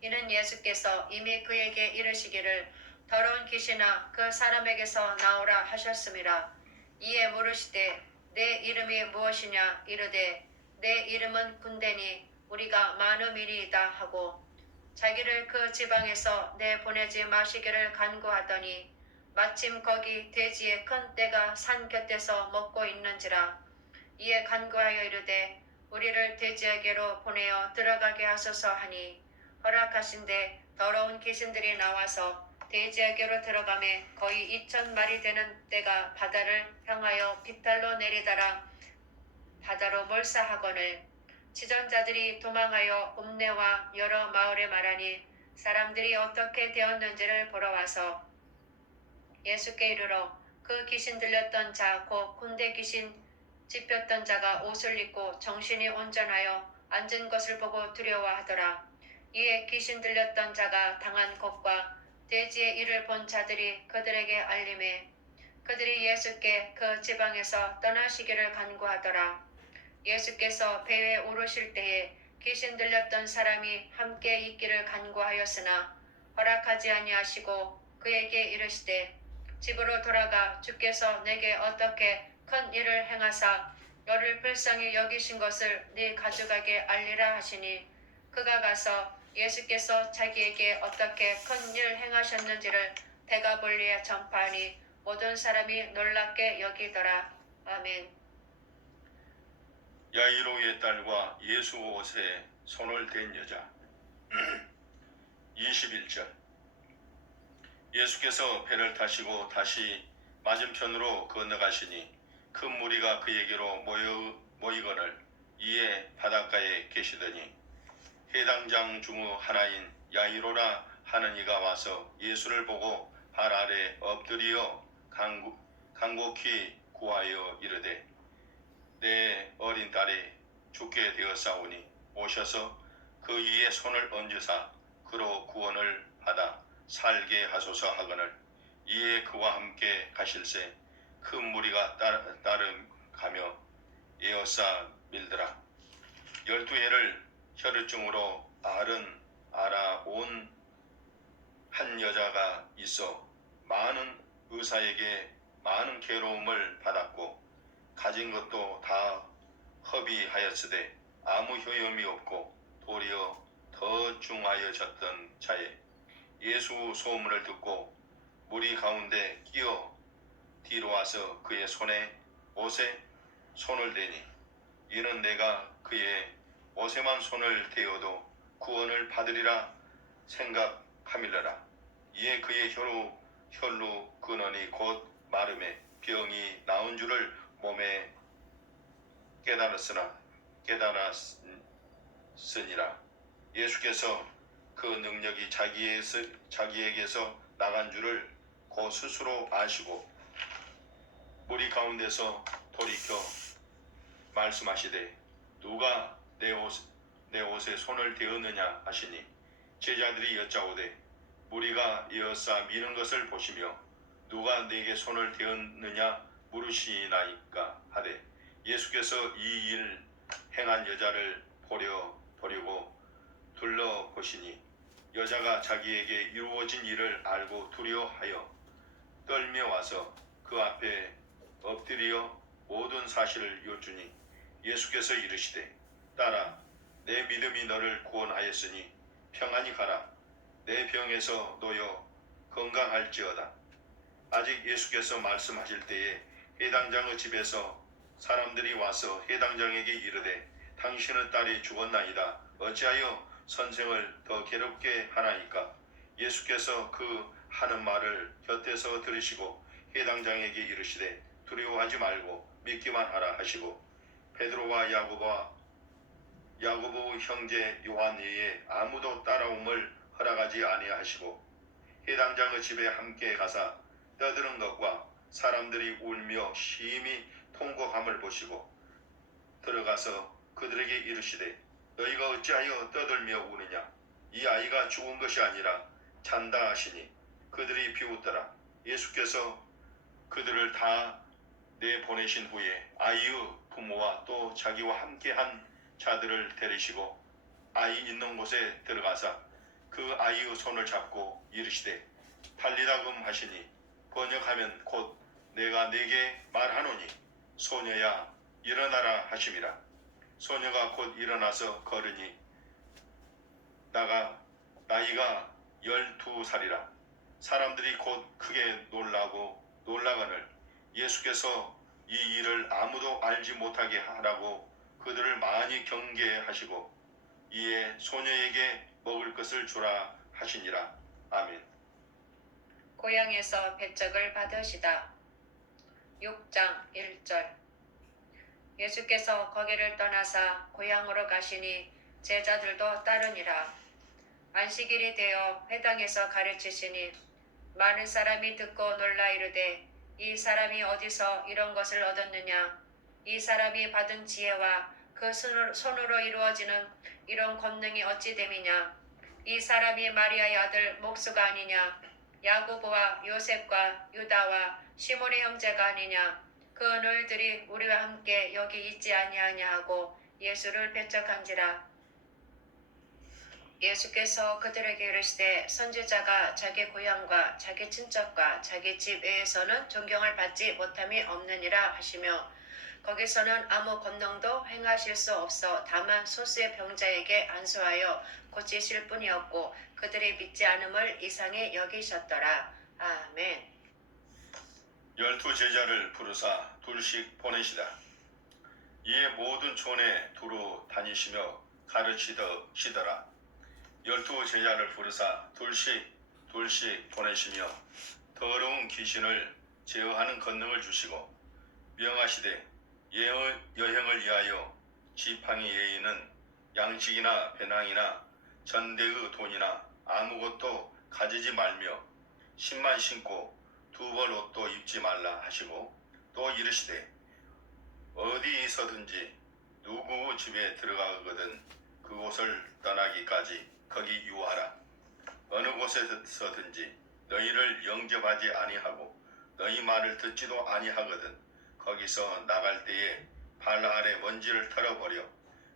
이는 예수께서 이미 그에게 이르시기를 더러운 귀신아 그 사람에게서 나오라 하셨음이라. 이에 물으시되 내 이름이 무엇이냐? 이르되 내 이름은 군대니 우리가 많음이니이다 하고 자기를 그 지방에서 내보내지 마시기를 간구하더니 마침 거기 돼지의 큰 떼가 산 곁에서 먹고 있는지라. 이에 간구하여 이르되 우리를 돼지에게로 보내어 들어가게 하소서 하니 허락하신대 더러운 귀신들이 나와서 돼지에게로 들어가매 거의 2,000마리 되는 떼가 바다를 향하여 빗달로 내리다라 바다로 몰사하거늘 지전자들이 도망하여 읍내와 여러 마을에 말하니 사람들이 어떻게 되었는지를 보러 와서 예수께 이르러 그 귀신 들렸던 자 곧 군대 귀신 찝혔던 자가 옷을 입고 정신이 온전하여 앉은 것을 보고 두려워하더라. 이에 귀신 들렸던 자가 당한 것과 돼지의 일을 본 자들이 그들에게 알림해 그들이 예수께 그 지방에서 떠나시기를 간구하더라. 예수께서 배에 오르실 때에 귀신 들렸던 사람이 함께 있기를 간구하였으나 허락하지 아니하시고 그에게 이르시되 집으로 돌아가 주께서 내게 어떻게 큰 일을 행하사 너를 불쌍히 여기신 것을 네 가족에게 알리라 하시니 그가 가서 예수께서 자기에게 어떻게 큰 일 행하셨는지를 대가볼리에 전파하니 모든 사람이 놀랍게 여기더라. 아멘. 야이로의 딸과 예수 옷에 손을 댄 여자. 21절. 예수께서 배를 타시고 다시 맞은편으로 건너가시니 큰 무리가 그에게로 모이거늘 이에 바닷가에 계시더니 해당장 중의 하나인 야이로라 하는 이가 와서 예수를 보고 발 아래 엎드리어 간곡히 구하여 이르되 내 어린 딸이 죽게 되었사오니 오셔서 그 이에 손을 얹으사 그로 구원을 받아 살게 하소서 하거늘 이에 그와 함께 가실새 큰 무리가 따름가며 에어싸 밀더라. 12해를 혈루증으로 앓아온 한 여자가 있어 많은 의사에게 많은 괴로움을 받았고 가진 것도 다 허비하였으되 아무 효험이 없고 도리어 더 중하여졌던 자에 예수 소문을 듣고 무리 가운데 끼어 뒤로 와서 그의 옷에 손을 대니 이는 내가 그의 옷에만 손을 대어도 구원을 받으리라 생각함이러라. 이에 그의 혈루 근원이 곧 마름에 병이 나은 줄을 몸에 깨달았으니라. 예수께서 그 능력이 자기에게서 나간 줄을 곧 스스로 아시고 무리 가운데서 돌이켜 말씀하시되 누가 내 옷에 손을 대었느냐 하시니 제자들이 여짜오되 무리가 이어싸 미는 것을 보시며 누가 내게 손을 대었느냐 물으시나이까 하되 예수께서 이 일 행한 여자를 보려고 둘러보시니 여자가 자기에게 이루어진 일을 알고 두려워하여 떨며 와서 그 앞에 엎드려 모든 사실을 여쭈니 예수께서 이르시되 딸아 내 믿음이 너를 구원하였으니 평안히 가라 내 병에서 놓여 건강할지어다. 아직 예수께서 말씀하실 때에 해당장의 집에서 사람들이 와서 해당장에게 이르되 당신의 딸이 죽었나이다. 어찌하여 선생을 더 괴롭게 하나이까? 예수께서 그 하는 말을 곁에서 들으시고 해당장에게 이르시되 두려워하지 말고 믿기만 하라 하시고 베드로와 야고보 형제 요한 외에 아무도 따라옴을 허락하지 아니하시고 해당장의 집에 함께 가사 떠드는 것과 사람들이 울며 심히 통곡함을 보시고 들어가서 그들에게 이르시되 너희가 어찌하여 떠들며 우느냐? 이 아이가 죽은 것이 아니라 잔다 하시니 그들이 비웃더라. 예수께서 그들을 다 내보내신 후에 아이의 부모와 또 자기와 함께한 자들을 데리시고 아이 있는 곳에 들어가사 그 아이의 손을 잡고 이르시되 달리다금 하시니 번역하면 곧 내가 네게 말하노니 소녀야 일어나라 하심이라. 소녀가 곧 일어나서 걸으니 나이가 12살이라. 사람들이 곧 크게 놀라거늘 예수께서 이 일을 아무도 알지 못하게 하라고 그들을 많이 경계하시고 이에 소녀에게 먹을 것을 주라 하시니라. 아멘. 고향에서 배척을 받으시다. 6장 1절. 예수께서 거기를 떠나사 고향으로 가시니 제자들도 따르니라. 안식일이 되어 회당에서 가르치시니 많은 사람이 듣고 놀라 이르되 이 사람이 어디서 이런 것을 얻었느냐? 이 사람이 받은 지혜와 그 손으로 이루어지는 이런 권능이 어찌 됨이냐? 이 사람이 마리아의 아들 목수가 아니냐? 야고보와 요셉과 유다와 시몬의 형제가 아니냐? 그 너희들이 우리와 함께 여기 있지 아니하냐 하고 예수를 배척한지라. 예수께서 그들에게 이르시되 선지자가 자기 고향과 자기 친척과 자기 집 외에서는 존경을 받지 못함이 없느니라 하시며 거기서는 아무 권능도 행하실 수 없어 다만 소수의 병자에게 안수하여 고치실 뿐이었고 그들이 믿지 않음을 이상히 여기셨더라. 아멘. 12제자를 부르사 둘씩 보내시다. 이에 모든 촌에 두루 다니시며 가르치시더라. 12제자를 부르사 둘씩 보내시며 더러운 귀신을 제어하는 권능을 주시고 명하시되 여행을 위하여 지팡이 예의는 양식이나 배낭이나 전대의 돈이나 아무것도 가지지 말며 신만 신고 두 벌 옷도 입지 말라 하시고 또 이르시되 어디서든지 누구 집에 들어가거든 그곳을 떠나기까지 거기 유하라. 어느 곳에서든지 너희를 영접하지 아니하고 너희 말을 듣지도 아니하거든 거기서 나갈 때에 발 아래 먼지를 털어버려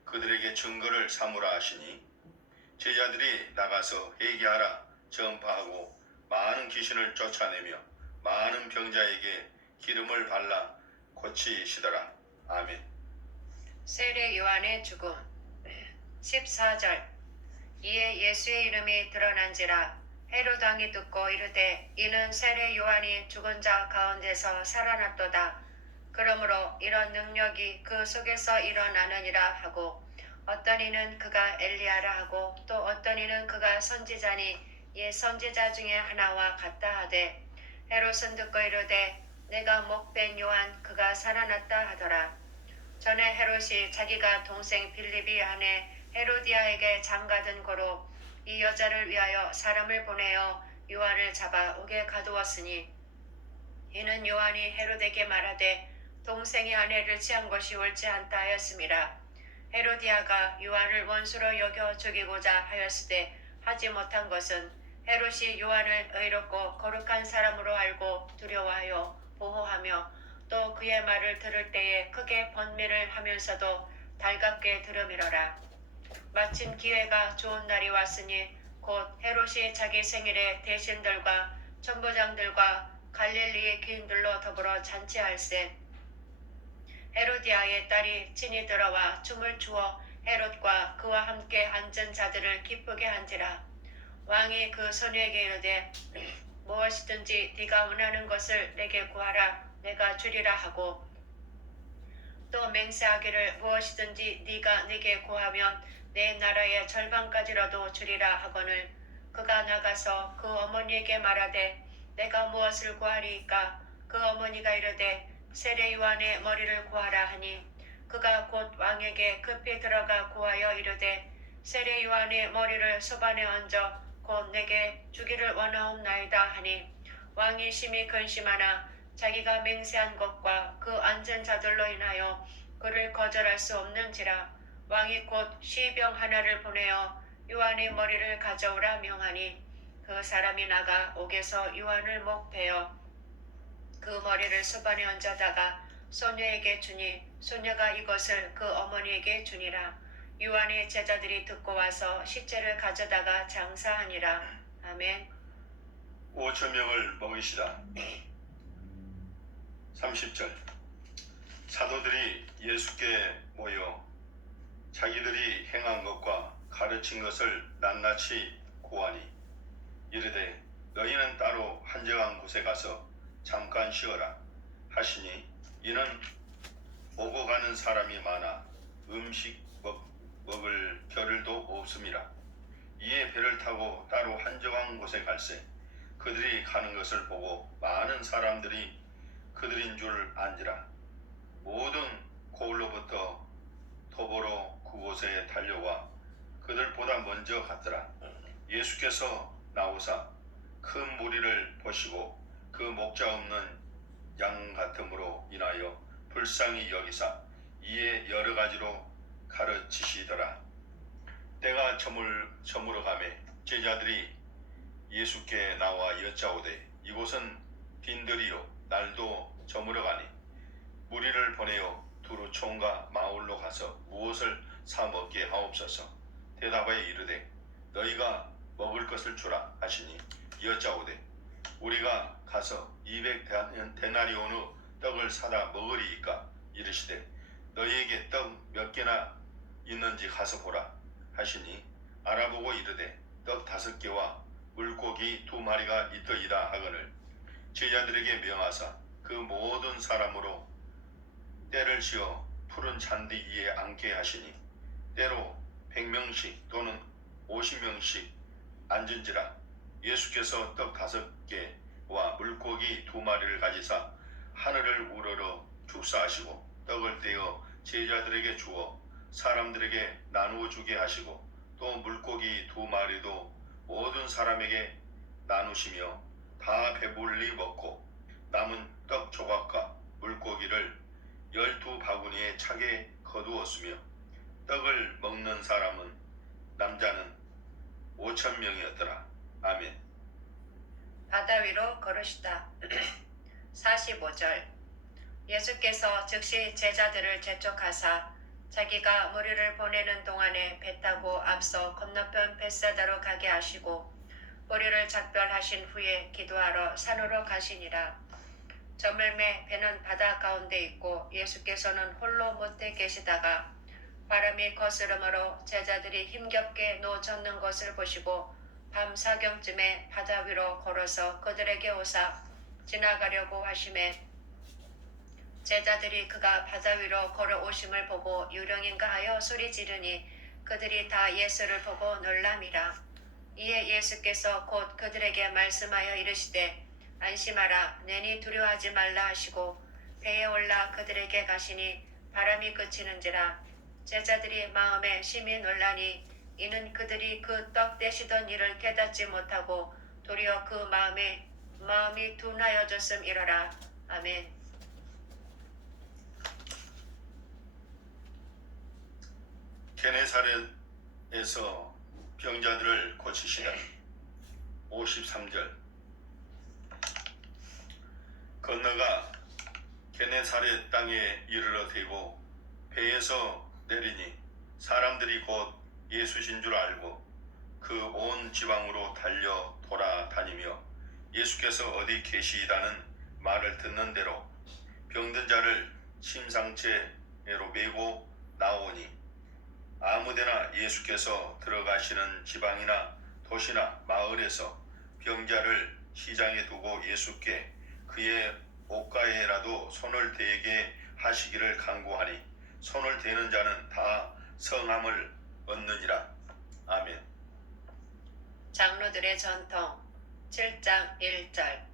그들에게 증거를 삼으라 하시니 제자들이 나가서 회개하라 전파하고 많은 귀신을 쫓아내며 많은 병자에게 기름을 발라 고치시더라. 아멘. 세례 요한의 죽음. 14절. 이에 예수의 이름이 드러난지라 헤롯 왕이 듣고 이르되 이는 세례 요한이 죽은 자 가운데서 살아났도다. 그러므로 이런 능력이 그 속에서 일어나느니라 하고 어떤 이는 그가 엘리야라 하고 또 어떤 이는 그가 선지자니 옛 선지자 중에 하나와 같다 하되 헤롯은 듣고 이르되 내가 목벤 요한 그가 살아났다 하더라. 전에 헤롯이 자기가 동생 빌립이 아내 헤로디아에게 장가든 고로 이 여자를 위하여 사람을 보내어 요한을 잡아 옥에 가두었으니 이는 요한이 헤롯에게 말하되 동생의 아내를 취한 것이 옳지 않다 하였음이라. 헤로디아가 요한을 원수로 여겨 죽이고자 하였으되 하지 못한 것은 헤롯이 요한을 의롭고 거룩한 사람으로 알고 두려워하여 보호하며 또 그의 말을 들을 때에 크게 번민을 하면서도 달갑게 들음이러라. 마침 기회가 좋은 날이 왔으니 곧 헤롯이 자기 생일에 대신들과 천부장들과 갈릴리의 귀인들로 더불어 잔치할세. 헤로디아의 딸이 친히 들어와 춤을 추어 헤롯과 그와 함께 앉은 자들을 기쁘게 한지라. 왕이 그 소녀에게 이르되 무엇이든지 네가 원하는 것을 내게 구하라 내가 주리라 하고 또 맹세하기를 무엇이든지 네가 내게 구하면 내 나라의 절반까지라도 주리라 하거늘 그가 나가서 그 어머니에게 말하되 내가 무엇을 구하리이까 그 어머니가 이르되 세례 요한의 머리를 구하라 하니 그가 곧 왕에게 급히 들어가 구하여 이르되 세례 요한의 머리를 소반에 얹어 곧 내게 주기를 원하옵나이다 하니 왕이 심히 근심하나 자기가 맹세한 것과 그 앉은 자들로 인하여 그를 거절할 수 없는지라 왕이 곧 시병 하나를 보내어 요한의 머리를 가져오라 명하니 그 사람이 나가 옥에서 요한을 목베어 그 머리를 소반에 얹어다가 소녀에게 주니 소녀가 이것을 그 어머니에게 주니라 요한의 제자들이 듣고 와서 시체를 가져다가 장사하니라. 아멘. 5천 명을 먹이시다. 30절 사도들이 예수께 모여 자기들이 행한 것과 가르친 것을 낱낱이 고하니 이르되 너희는 따로 한적한 곳에 가서 잠깐 쉬어라 하시니 이는 오고 가는 사람이 많아 음식 먹을 겨를도 없음이라. 이에 배를 타고 따로 한적한 곳에 갈새 그들이 가는 것을 보고 많은 사람들이 그들인 줄 안지라. 모든 고을로부터 도보로 그곳에 달려와 그들보다 먼저 갔더라. 예수께서 나오사 큰 무리를 보시고 그 목자 없는 양 같음으로 인하여 불쌍히 여기사 이에 여러 가지로 가르치시더라. 때가 저물어 가매 제자들이 예수께 나와 여짜오되 이곳은 빈들이요 날도 저물어 가니 무리를 보내어 두루 총과 마을로 가서 무엇을 사 먹게 하옵소서. 대답하여 이르되 너희가 먹을 것을 주라 하시니 여짜오되 우리가 가서 200데나리온의 떡을 사다 먹으리이까. 이르시되 너희에게 떡 몇 개나 있는지 가서 보라 하시니 알아보고 이르되 떡 5개와 물고기 2마리가 있더이다 하거늘 제자들에게 명하사 그 모든 사람으로 때를 지어 푸른 잔디 위에 앉게 하시니 때로 100명씩 또는 50명씩 앉은지라. 예수께서 떡 5개와 물고기 2마리를 가지사 하늘을 우러러 축사하시고 떡을 떼어 제자들에게 주어 사람들에게 나누어 주게 하시고 또 물고기 2마리도 모든 사람에게 나누시며 다 배불리 먹고 남은 떡 조각과 물고기를 12바구니에 차게 거두었으며 떡을 먹는 사람은 남자는 5,000명이었더라. 아멘. 바다 위로 걸으시다. 45절 예수께서 즉시 제자들을 재촉하사 자기가 무리를 보내는 동안에 배 타고 앞서 건너편 벳사다로 가게 하시고 무리를 작별하신 후에 기도하러 산으로 가시니라. 저물매 배는 바다 가운데 있고 예수께서는 홀로 못에 계시다가 바람이 거스름으로 제자들이 힘겹게 놓쳤는 것을 보시고 밤 사경쯤에 바다 위로 걸어서 그들에게 오사 지나가려고 하심에 제자들이 그가 바다 위로 걸어오심을 보고 유령인가 하여 소리 지르니 그들이 다 예수를 보고 놀람이라. 이에 예수께서 곧 그들에게 말씀하여 이르시되 안심하라 내니 두려워하지 말라 하시고 배에 올라 그들에게 가시니 바람이 그치는지라. 제자들이 마음에 심히 놀라니 이는 그들이 그 떡 떼시던 일을 깨닫지 못하고 도리어 그 마음이 둔하여졌음이러라. 아멘. 게네사렛에서 병자들을 고치시다. 53절 건너가 게네사렛 땅에 이르러 대고 배에서 내리니 사람들이 곧 예수신 줄 알고 그 온 지방으로 달려 돌아다니며 예수께서 어디 계시다는 말을 듣는 대로 병든 자를 심상체로 메고 나오니 아무데나 예수께서 들어가시는 지방이나 도시나 마을에서 병자를 시장에 두고 예수께 그의 옷가에라도 손을 대게 하시기를 간구하니 손을 대는 자는 다 성함을 얻느니라. 아멘. 장로들의 전통 7장 1절.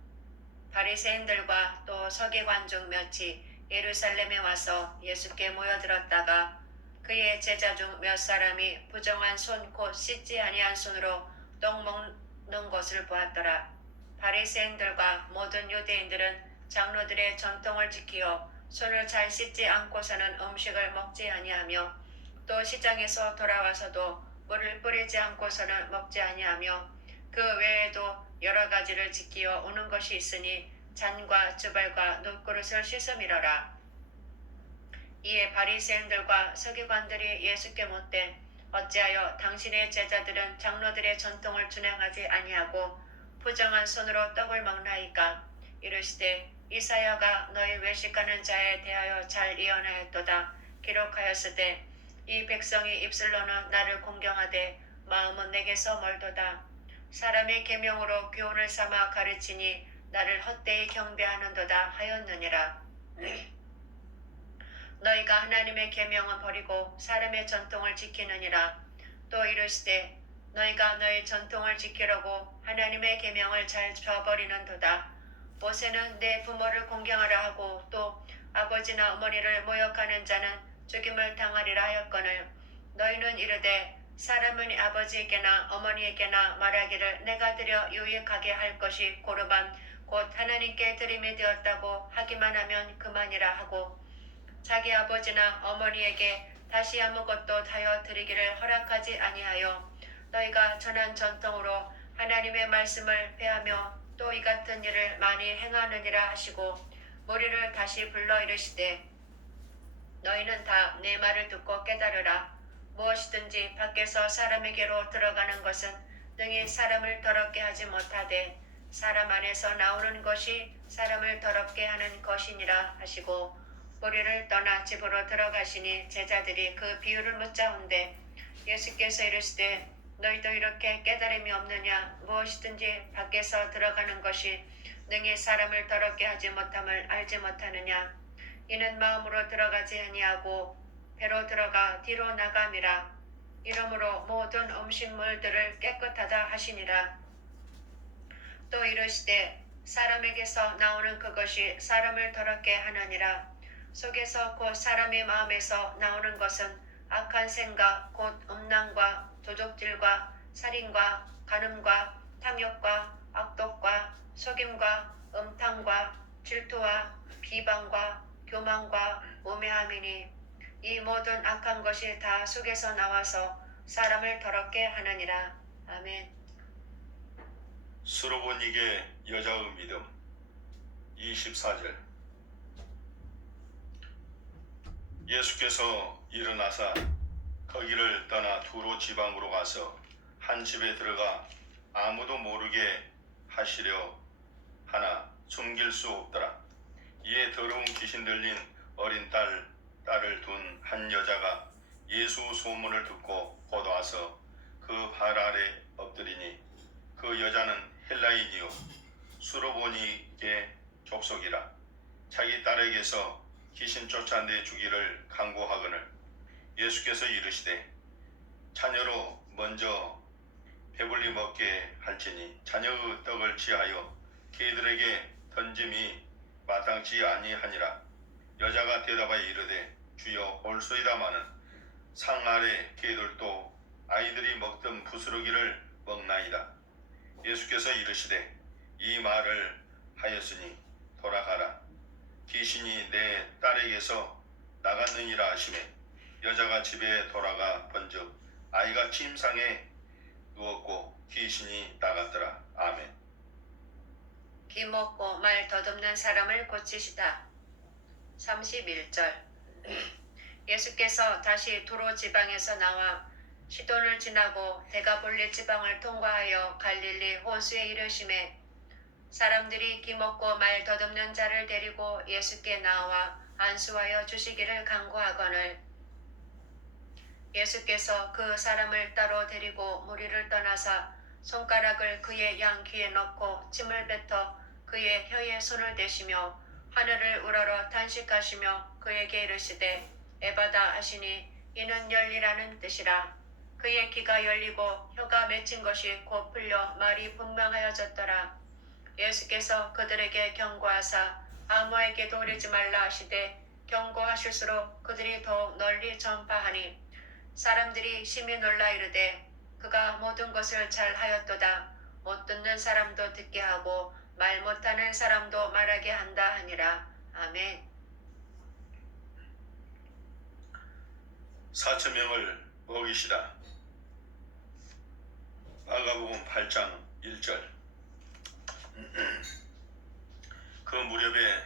바리새인들과 또 서기관 중 몇이 예루살렘에 와서 예수께 모여들었다가 그의 제자 중 몇 사람이 부정한 손 곧 씻지 아니한 손으로 떡 먹는 것을 보았더라. 바리새인들과 모든 유대인들은 장로들의 전통을 지키어 손을 잘 씻지 않고서는 음식을 먹지 아니하며 또 시장에서 돌아와서도 물을 뿌리지 않고서는 먹지 아니하며 그 외에도 여러 가지를 지키어 오는 것이 있으니 잔과 주발과 놋그릇을 씻음이러라. 이에 바리새인들과 서기관들이 예수께 묻되 어찌하여 당신의 제자들은 장로들의 전통을 준행하지 아니하고 부정한 손으로 떡을 먹나이까? 이르시되 이사야가 너희 외식하는 자에 대하여 잘 예언하였도다. 기록하였으되 이 백성이 입술로는 나를 공경하되 마음은 내게서 멀도다. 사람의 계명으로 교훈을 삼아 가르치니 나를 헛되이 경배하는도다 하였느니라. 너희가 하나님의 계명은 버리고 사람의 전통을 지키느니라. 또 이르시되 너희가 너희 전통을 지키려고 하나님의 계명을 잘 저버리는도다. 모세는 내 부모를 공경하라 하고 또 아버지나 어머니를 모욕하는 자는 죽임을 당하리라 하였거늘 너희는 이르되 사람은 아버지에게나 어머니에게나 말하기를 내가 드려 유익하게 할 것이 고르반 곧 하나님께 드림이 되었다고 하기만 하면 그만이라 하고 자기 아버지나 어머니에게 다시 아무것도 하여 드리기를 허락하지 아니하여 너희가 전한 전통으로 하나님의 말씀을 폐하며 또 이 같은 일을 많이 행하느니라 하시고 무리를 다시 불러 이르시되 너희는 다 내 말을 듣고 깨달으라. 무엇이든지 밖에서 사람에게로 들어가는 것은 능히 사람을 더럽게 하지 못하되 사람 안에서 나오는 것이 사람을 더럽게 하는 것이니라 하시고 무리를 떠나 집으로 들어가시니 제자들이 그 비유를 묻자온대 예수께서 이르시되 너희도 이렇게 깨달음이 없느냐? 무엇이든지 밖에서 들어가는 것이 능히 사람을 더럽게 하지 못함을 알지 못하느냐? 이는 마음으로 들어가지 아니하고 배로 들어가 뒤로 나감이라. 이러므로 모든 음식물들을 깨끗하다 하시니라. 또 이르시되 사람에게서 나오는 그것이 사람을 더럽게 하느니라. 속에서 곧 사람의 마음에서 나오는 것은 악한 생각 곧 음란과 도적질과 살인과 간음과 탐욕과 악독과 속임과 음탕과 질투와 비방과 교만과 우매함이니 이 모든 악한 것이 다 속에서 나와서 사람을 더럽게 하느니라. 아멘. 수르보닉의 여자의 믿음 24절. 예수께서 일어나사 거기를 떠나 두로 지방으로 가서 한 집에 들어가 아무도 모르게 하시려 하나 숨길 수 없더라. 이에 더러운 귀신 들린 어린 딸을 둔 한 여자가 예수 소문을 듣고 곧 와서 그 발 아래 엎드리니 그 여자는 헬라인이요 수르보닉의 족속이라. 자기 딸에게서 귀신 쫓아내 주기를 간구하거늘 예수께서 이르시되 자녀로 먼저 배불리 먹게 할지니 자녀의 떡을 취하여 개들에게 던짐이 마땅치 아니하니라. 여자가 대답하여 이르되 주여 올소이다마는 상 아래 개들도 아이들이 먹던 부스러기를 먹나이다. 예수께서 이르시되 이 말을 하였으니 돌아가라. 귀신이 내 딸에게서 나갔느니라 하시매 여자가 집에 돌아가 본즉 아이가 침상에 누웠고 귀신이 나갔더라. 아멘. 기먹고 말 더듬는 사람을 고치시다. 31절. 예수께서 다시 두로 지방에서 나와 시돈을 지나고 데가볼리 지방을 통과하여 갈릴리 호수에 이르심에 사람들이 기먹고 말 더듬는 자를 데리고 예수께 나와 안수하여 주시기를 간구하거늘 예수께서 그 사람을 따로 데리고 무리를 떠나사 손가락을 그의 양 귀에 넣고 침을 뱉어 그의 혀에 손을 대시며 하늘을 우러러 탄식하시며 그에게 이르시되 에바다 하시니 이는 열리라는 뜻이라. 그의 귀가 열리고 혀가 맺힌 것이 곧 풀려 말이 분명하여졌더라. 예수께서 그들에게 경고하사 아무에게도 이르지 말라 하시되 경고하실수록 그들이 더욱 널리 전파하니 사람들이 심히 놀라 이르되 그가 모든 것을 잘 하였도다. 못 듣는 사람도 듣게 하고 말 못하는 사람도 말하게 한다 하니라. 아멘. 4,000명을 먹이시다. 마가복음 8장 1절. 그 무렵에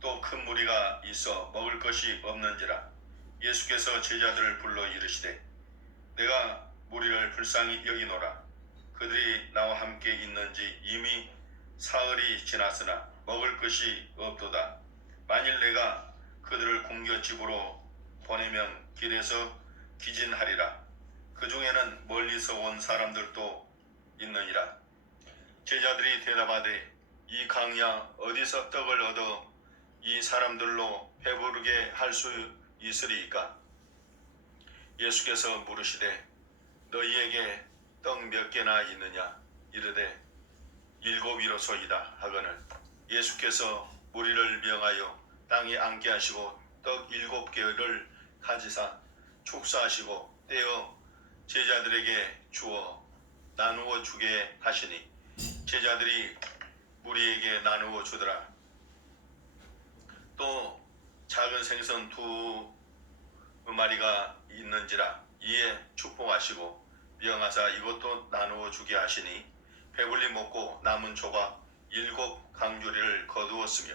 또 큰 무리가 있어 먹을 것이 없는지라 예수께서 제자들을 불러 이르시되 내가 무리를 불쌍히 여기노라. 그들이 나와 함께 있는지 이미 사흘이 지났으나 먹을 것이 없도다. 만일 내가 그들을 굶겨 집으로 보내면 길에서 기진하리라. 그 중에는 멀리서 온 사람들도 있느니라. 제자들이 대답하되 이 강야 어디서 떡을 얻어 이 사람들로 배부르게 할 수 있으리이까? 예수께서 물으시되 너희에게 떡 몇 개나 있느냐? 이르되 7이로소이다 하거늘 예수께서 무리를 명하여 땅에 앉게 하시고 떡 7개를 가지사 축사하시고 떼어 제자들에게 주어 나누어 주게 하시니 제자들이 무리에게 나누어 주더라. 또 작은 생선 2마리가 있는지라 이에 축복하시고 명하사 이것도 나누어 주게 하시니 배불리 먹고 남은 조각 7 강주리를 거두었으며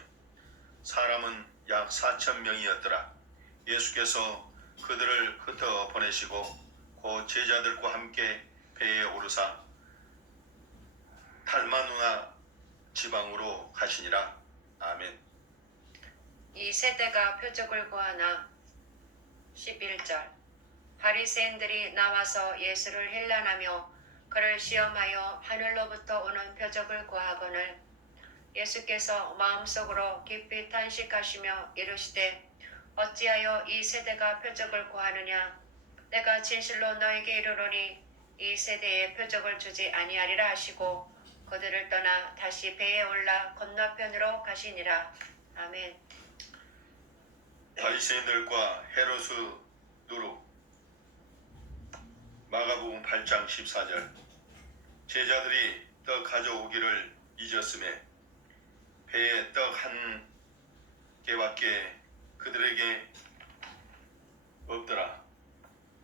사람은 약 4,000명이었더라. 예수께서 그들을 흩어 보내시고 곧 제자들과 함께 배에 오르사 달마누나 지방으로 가시니라. 아멘. 이 세대가 표적을 구하나. 11절. 바리새인들이 나와서 예수를 힐난하며 그를 시험하여 하늘로부터 오는 표적을 구하거늘 예수께서 마음속으로 깊이 탄식하시며 이르시되 어찌하여 이 세대가 표적을 구하느냐? 내가 진실로 너에게 이르노니 이 세대에 표적을 주지 아니하리라 하시고 그들을 떠나 다시 배에 올라 건너편으로 가시니라. 아멘. 바리새인들과 헤롯의 누룩. 마가복음 8장 14절. 제자들이 떡 가져오기를 잊었음에 배에 떡 1개밖에 그들에게 없더라.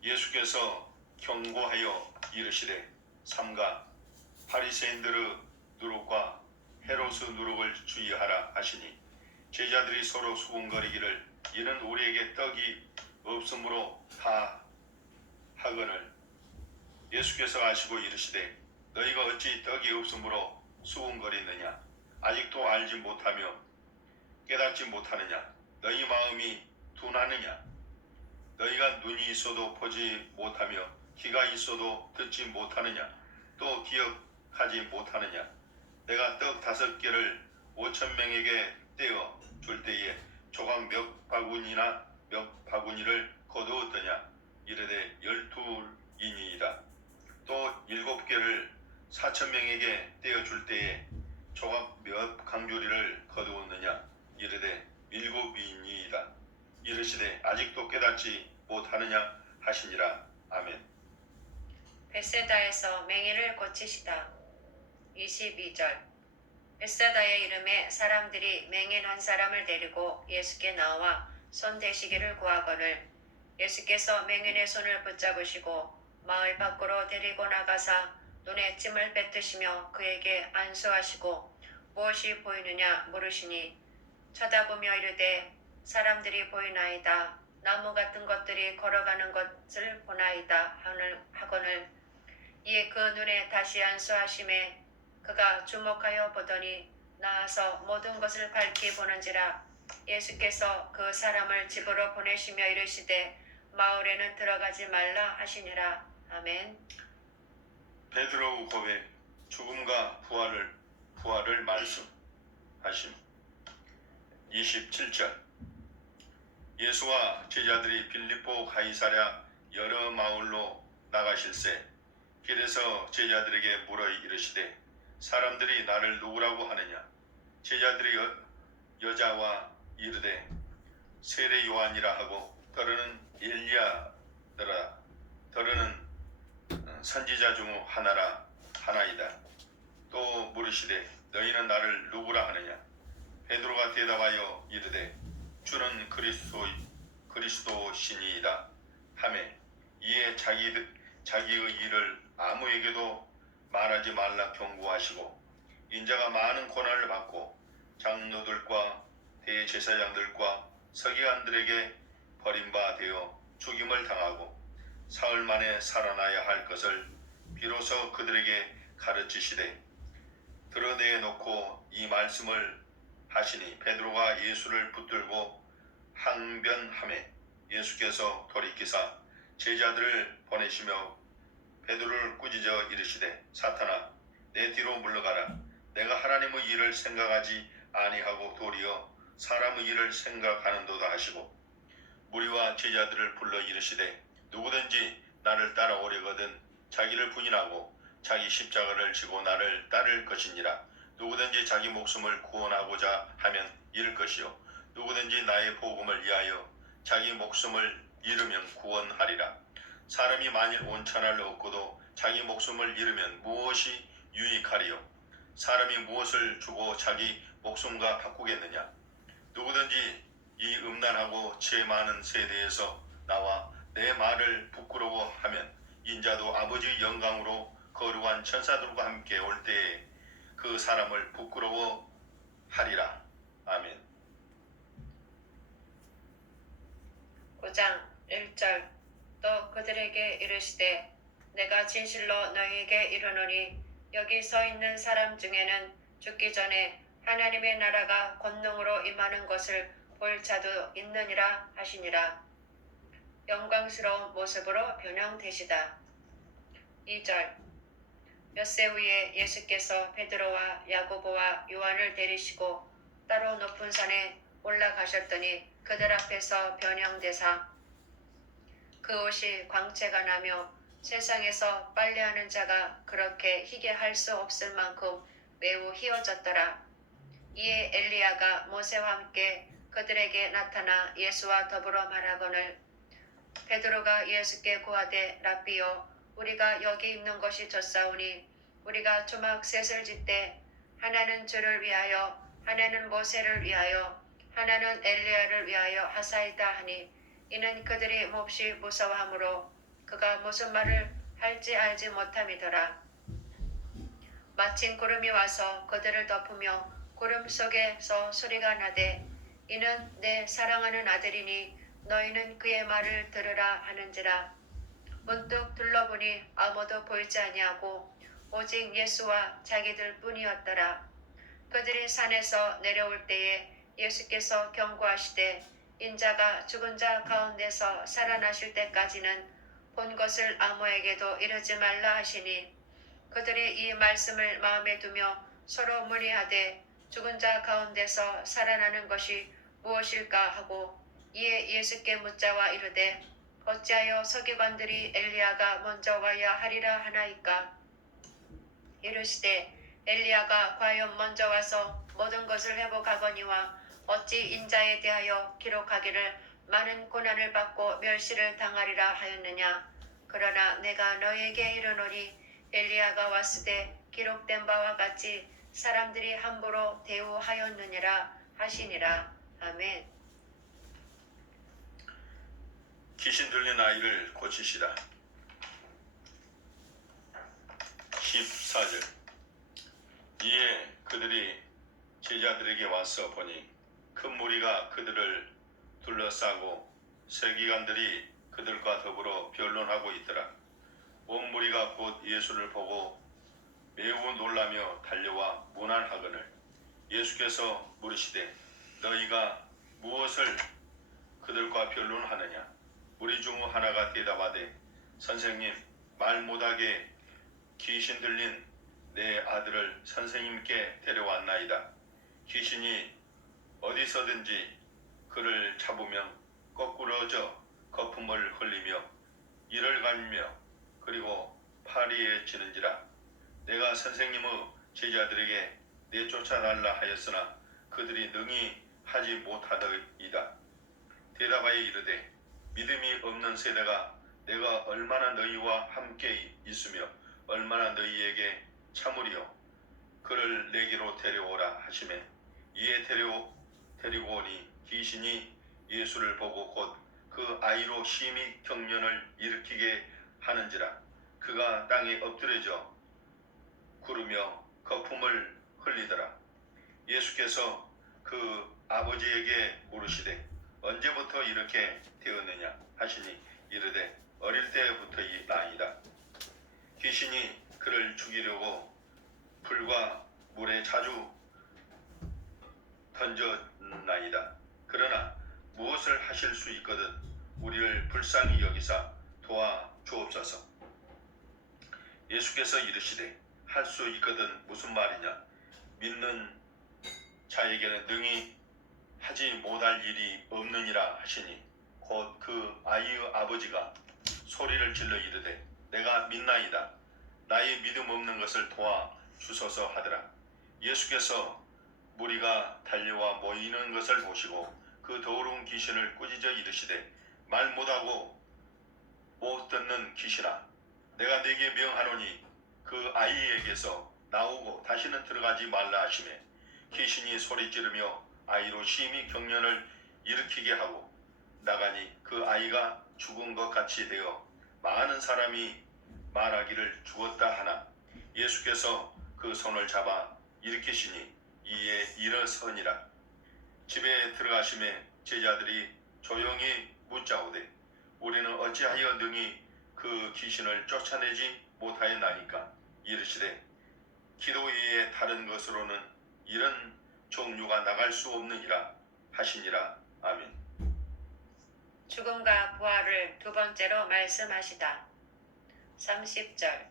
예수께서 경고하여 이르시되 삼가 바리새인들의 누룩과 헤롯의 누룩을 주의하라 하시니 제자들이 서로 수군거리기를 이는 우리에게 떡이 없으므로 하거늘 예수께서 아시고 이르시되 너희가 어찌 떡이 없으므로 수군거리느냐? 아직도 알지 못하며 깨닫지 못하느냐? 너희 마음이 둔하느냐? 너희가 눈이 있어도 보지 못하며 귀가 있어도 듣지 못하느냐? 또 기억하지 못하느냐? 내가 떡 5개를 5,000명에게 떼어 줄 때에 조각 몇 바구니나 몇 바구니를 거두었더냐? 이르되 12이니이다. 또 7개를 4,000명에게 떼어 줄 때에 조각 몇 강주리를 거두었느냐? 이르되 7이니이다. 이르시되 아직도 깨닫지 못하느냐 하시니라. 아멘. 벳세다에서 맹인을 고치시다. 22절. 벳세다의 이름에 사람들이 맹인 한 사람을 데리고 예수께 나와 손 대시기를 구하거늘 예수께서 맹인의 손을 붙잡으시고 마을 밖으로 데리고 나가사 눈에 침을 뱉으시며 그에게 안수하시고 무엇이 보이느냐 물으시니 쳐다보며 이르되 사람들이 보이나이다. 나무 같은 것들이 걸어가는 것을 보나이다 하거늘 이에 그 눈에 다시 안수하심에 그가 주목하여 보더니 나아서 모든 것을 밝히 보는지라. 예수께서 그 사람을 집으로 보내시며 이르시되 마을에는 들어가지 말라 하시니라. 아멘. 베드로의 고백, 죽음과 부활을 말씀하심. 27절. 예수와 제자들이 빌립보 가이사랴 여러 마을로 나가실새 길에서 제자들에게 물어 이르시되 사람들이 나를 누구라고 하느냐? 제자들이 여자와 이르되 세례 요한이라 하고 더러는 엘리야더라 더러는 선지자 중 하나이다. 또 물으시되 너희는 나를 누구라 하느냐? 베드로가 대답하여 이르되 주는 그리스도시니이다 하매 이에 자기의 일을 아무에게도 말하지 말라 경고하시고 인자가 많은 고난을 받고 장로들과 대제사장들과 서기관들에게 버림바 되어 죽임을 당하고 사흘 만에 살아나야 할 것을 비로소 그들에게 가르치시되 드러내놓고 이 말씀을 하시니 베드로가 예수를 붙들고 항변하매 예수께서 돌이키사 제자들을 보내시며 베드로를 꾸짖어 이르시되 사탄아 내 뒤로 물러가라. 내가 하나님의 일을 생각하지 아니하고 도리어 사람의 일을 생각하는도다 하시고 무리와 제자들을 불러 이르시되 누구든지 나를 따라오려거든 자기를 부인하고 자기 십자가를 지고 나를 따를 것이니라. 누구든지 자기 목숨을 구원하고자 하면 잃을 것이요 누구든지 나의 복음을 위하여 자기 목숨을 잃으면 구원하리라. 사람이 만일 온 천하를 얻고도 자기 목숨을 잃으면 무엇이 유익하리요? 사람이 무엇을 주고 자기 목숨과 바꾸겠느냐? 누구든지 이 음란하고 죄 많은 세대에서 나와 내 말을 부끄러워하면 인자도 아버지의 영광으로 거룩한 천사들과 함께 올 때에 그 사람을 부끄러워하리라. 아멘. 9장 1절. 또 그들에게 이르시되 내가 진실로 너희에게 이르노니 여기 서 있는 사람 중에는 죽기 전에 하나님의 나라가 권능으로 임하는 것을 볼 자도 있느니라 하시니라. 영광스러운 모습으로 변형되시다. 2절. 엿새 후에 예수께서 베드로와 야고보와 요한을 데리시고 따로 높은 산에 올라가셨더니 그들 앞에서 변형되사 그 옷이 광채가 나며 세상에서 빨래하는 자가 그렇게 희게 할 수 없을 만큼 매우 희어졌더라. 이에 엘리야가 모세와 함께 그들에게 나타나 예수와 더불어 말하거늘 베드로가 예수께 고하되 랍비여 우리가 여기 있는 것이 좋사오니 우리가 조막 셋을 짓되 하나는 주를 위하여 하나는 모세를 위하여 하나는 엘리야를 위하여 하사이다 하니 이는 그들이 몹시 무서워하므로 그가 무슨 말을 할지 알지 못함이더라. 마침 구름이 와서 그들을 덮으며 구름 속에서 소리가 나되 이는 내 사랑하는 아들이니 너희는 그의 말을 들으라 하는지라. 문득 둘러보니 아무도 보이지 아니하고 오직 예수와 자기들 뿐이었더라. 그들이 산에서 내려올 때에 예수께서 경고하시되 인자가 죽은 자 가운데서 살아나실 때까지는 본 것을 아무에게도 이르지 말라 하시니 그들이 이 말씀을 마음에 두며 서로 문의하되 죽은 자 가운데서 살아나는 것이 무엇일까 하고 이에 예수께 묻자와 이르되 어찌하여 서기관들이 엘리야가 먼저 와야 하리라 하나이까? 이르시되 엘리야가 과연 먼저 와서 모든 것을 회복하거니와 어찌 인자에 대하여 기록하기를 많은 고난을 받고 멸시를 당하리라 하였느냐? 그러나 내가 너희에게 이르노니 엘리야가 왔으되 기록된 바와 같이 사람들이 함부로 대우하였느니라 하시니라. 아멘. 귀신 들린 아이를 고치시다. 14절. 이에 그들이 제자들에게 와서 보니 큰 무리가 그들을 둘러싸고 서기관들이 그들과 더불어 변론하고 있더라. 온 무리가 곧 예수를 보고 매우 놀라며 달려와 문안하거늘 예수께서 물으시되 너희가 무엇을 그들과 변론하느냐? 무리 중 하나가 대답하되 선생님 말 못하게 귀신 들린 내 아들을 선생님께 데려왔나이다. 귀신이 어디서든지 그를 잡으면 거꾸러져 거품을 흘리며 이를 갈며 그리고 파리에 지는지라. 내가 선생님의 제자들에게 내쫓아달라 하였으나 그들이 능히 하지 못하더이다. 대답하여 이르되 믿음이 없는 세대가 내가 얼마나 너희와 함께 있으며 얼마나 너희에게 참으리요. 그를 내게로 데려오라 하시매 이에 데리고 오니 귀신이 예수를 보고 곧 그 아이로 심히 경련을 일으키게 하는지라. 그가 땅에 엎드려져 구르며 거품을 흘리더라. 예수께서 그 아버지에게 물으시되 언제부터 이렇게 되었느냐 하시니 이르되 어릴 때부터이나이다. 귀신이 그를 죽이려고 불과 물에 자주 던졌나이다. 그러나 무엇을 하실 수 있거든 우리를 불쌍히 여기사 도와 주옵소서. 예수께서 이르시되 할 수 있거든 무슨 말이냐. 믿는 자에게는 능히 하지 못할 일이 없느니라 하시니 곧 그 아이의 아버지가 소리를 질러 이르되 내가 믿나이다. 나의 믿음 없는 것을 도와 주소서 하더라. 예수께서 무리가 달려와 모이는 것을 보시고 그 더러운 귀신을 꾸짖어 이르시되 말 못하고 못 듣는 귀신아, 내가 네게 명하노니 그 아이에게서 나오고 다시는 들어가지 말라 하시매 귀신이 소리 지르며 아이로 심히 경련을 일으키게 하고 나가니 그 아이가 죽은 것 같이 되어 많은 사람이 말하기를 죽었다 하나 예수께서 그 손을 잡아 일으키시니 이에 일어서니라. 집에 들어가심에 제자들이 조용히 묻자오되 우리는 어찌하여 능히 그 귀신을 쫓아내지 못하였나이까. 이르시되 기도 외에 다른 것으로는 이런 종류가 나갈 수 없느니라 하시니라. 아멘. 죽음과 부활을 두 번째로 말씀하시다. 30절.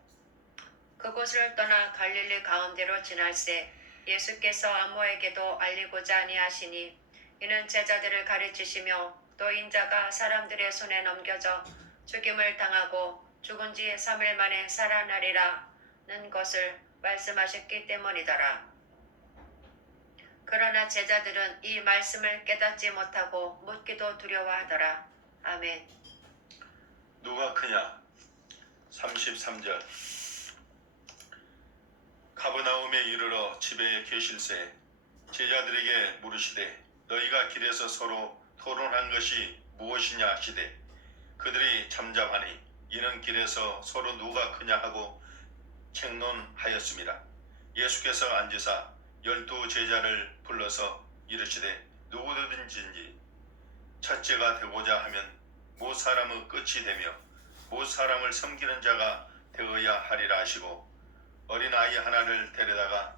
그곳을 떠나 갈릴리 가운데로 지날새 예수께서 아무에게도 알리고자 아니하시니 이는 제자들을 가르치시며 또 인자가 사람들의 손에 넘겨져 죽임을 당하고 죽은 지 3일 만에 살아나리라는 것을 말씀하셨기 때문이더라. 그러나 제자들은 이 말씀을 깨닫지 못하고 묻기도 두려워하더라. 아멘. 누가 크냐? 33절. 가버나움에 이르러 집에 계실새 제자들에게 물으시되 너희가 길에서 서로 토론한 것이 무엇이냐 하시되 그들이 잠잠하니 이는 길에서 서로 누가 크냐 하고 책론하였습니다. 예수께서 앉으사 12 제자를 불러서 이르시되 누구든지 첫째가 되고자 하면 못 사람의 끝이 되며 못 사람을 섬기는 자가 되어야 하리라 하시고 어린아이 하나를 데려다가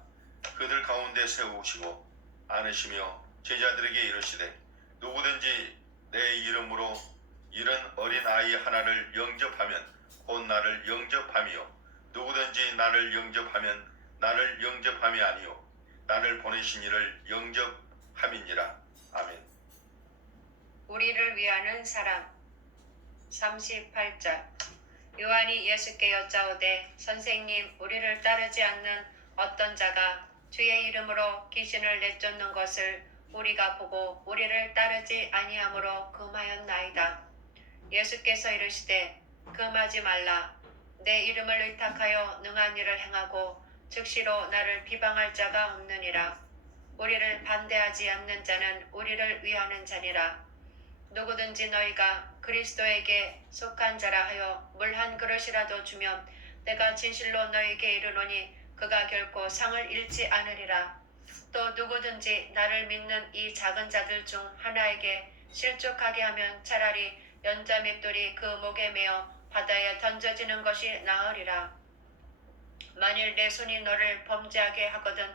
그들 가운데 세우시고 안으시며 제자들에게 이르시되 누구든지 내 이름으로 이런 어린아이 하나를 영접하면 곧 나를 영접함이요 누구든지 나를 영접하면 나를 영접함이 아니요 나를 보내신 이를 영접함이니라. 아멘. 우리를 위하는 사람. 38절. 요한이 예수께 여짜오되 선생님 우리를 따르지 않는 어떤 자가 주의 이름으로 귀신을 내쫓는 것을 우리가 보고 우리를 따르지 아니하므로 금하였나이다. 예수께서 이르시되 금하지 말라. 내 이름을 의탁하여 능한 일을 행하고 즉시로 나를 비방할 자가 없느니라. 우리를 반대하지 않는 자는 우리를 위하는 자니라. 누구든지 너희가 그리스도에게 속한 자라 하여 물 한 그릇이라도 주면 내가 진실로 너희에게 이르노니 그가 결코 상을 잃지 않으리라. 또 누구든지 나를 믿는 이 작은 자들 중 하나에게 실족하게 하면 차라리 연자 맷돌이 그 목에 매어 바다에 던져지는 것이 나으리라. 만일 내 손이 너를 범죄하게 하거든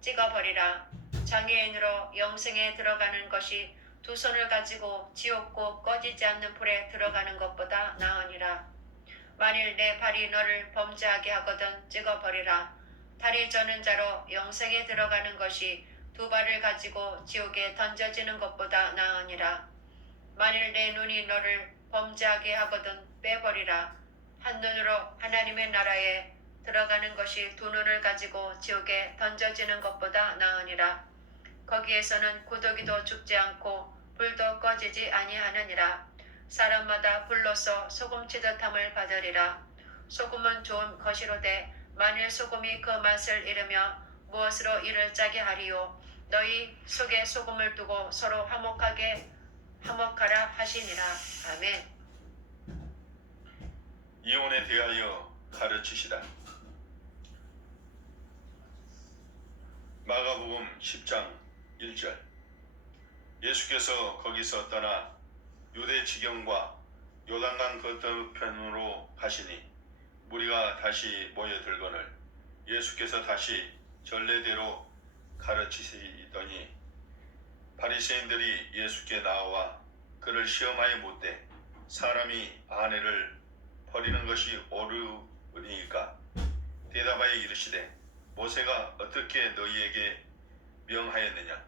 찍어버리라. 장애인으로 영생에 들어가는 것이 두 손을 가지고 지옥고 꺼지지 않는 불에 들어가는 것보다 나으니라. 만일 내 발이 너를 범죄하게 하거든 찍어버리라. 달이 저는 자로 영생에 들어가는 것이 두 발을 가지고 지옥에 던져지는 것보다 나으니라. 만일 내 눈이 너를 범죄하게 하거든 빼버리라. 한 눈으로 하나님의 나라에 들어가는 것이 두 눈을 가지고 지옥에 던져지는 것보다 나으니라. 거기에서는 구더기도 죽지 않고 불도 꺼지지 아니하느니라. 사람마다 불로서 소금치듯함을 받으리라. 소금은 좋은 것이로되 만일 소금이 그 맛을 잃으며 무엇으로 이를 짜게 하리요. 너희 속에 소금을 두고 서로 화목하라 하시니라. 아멘. 이혼에 대하여 가르치시다. 마가복음 10장 1절. 예수께서 거기서 떠나 유대 지경과 요단강 건너편으로 가시니 무리가 다시 모여들거늘 예수께서 다시 전례대로 가르치시더니 바리새인들이 예수께 나와 그를 시험하여 묻되 사람이 아내를 버리는 것이 옳으니까 대답하여 이르시되 모세가 어떻게 너희에게 명하였느냐.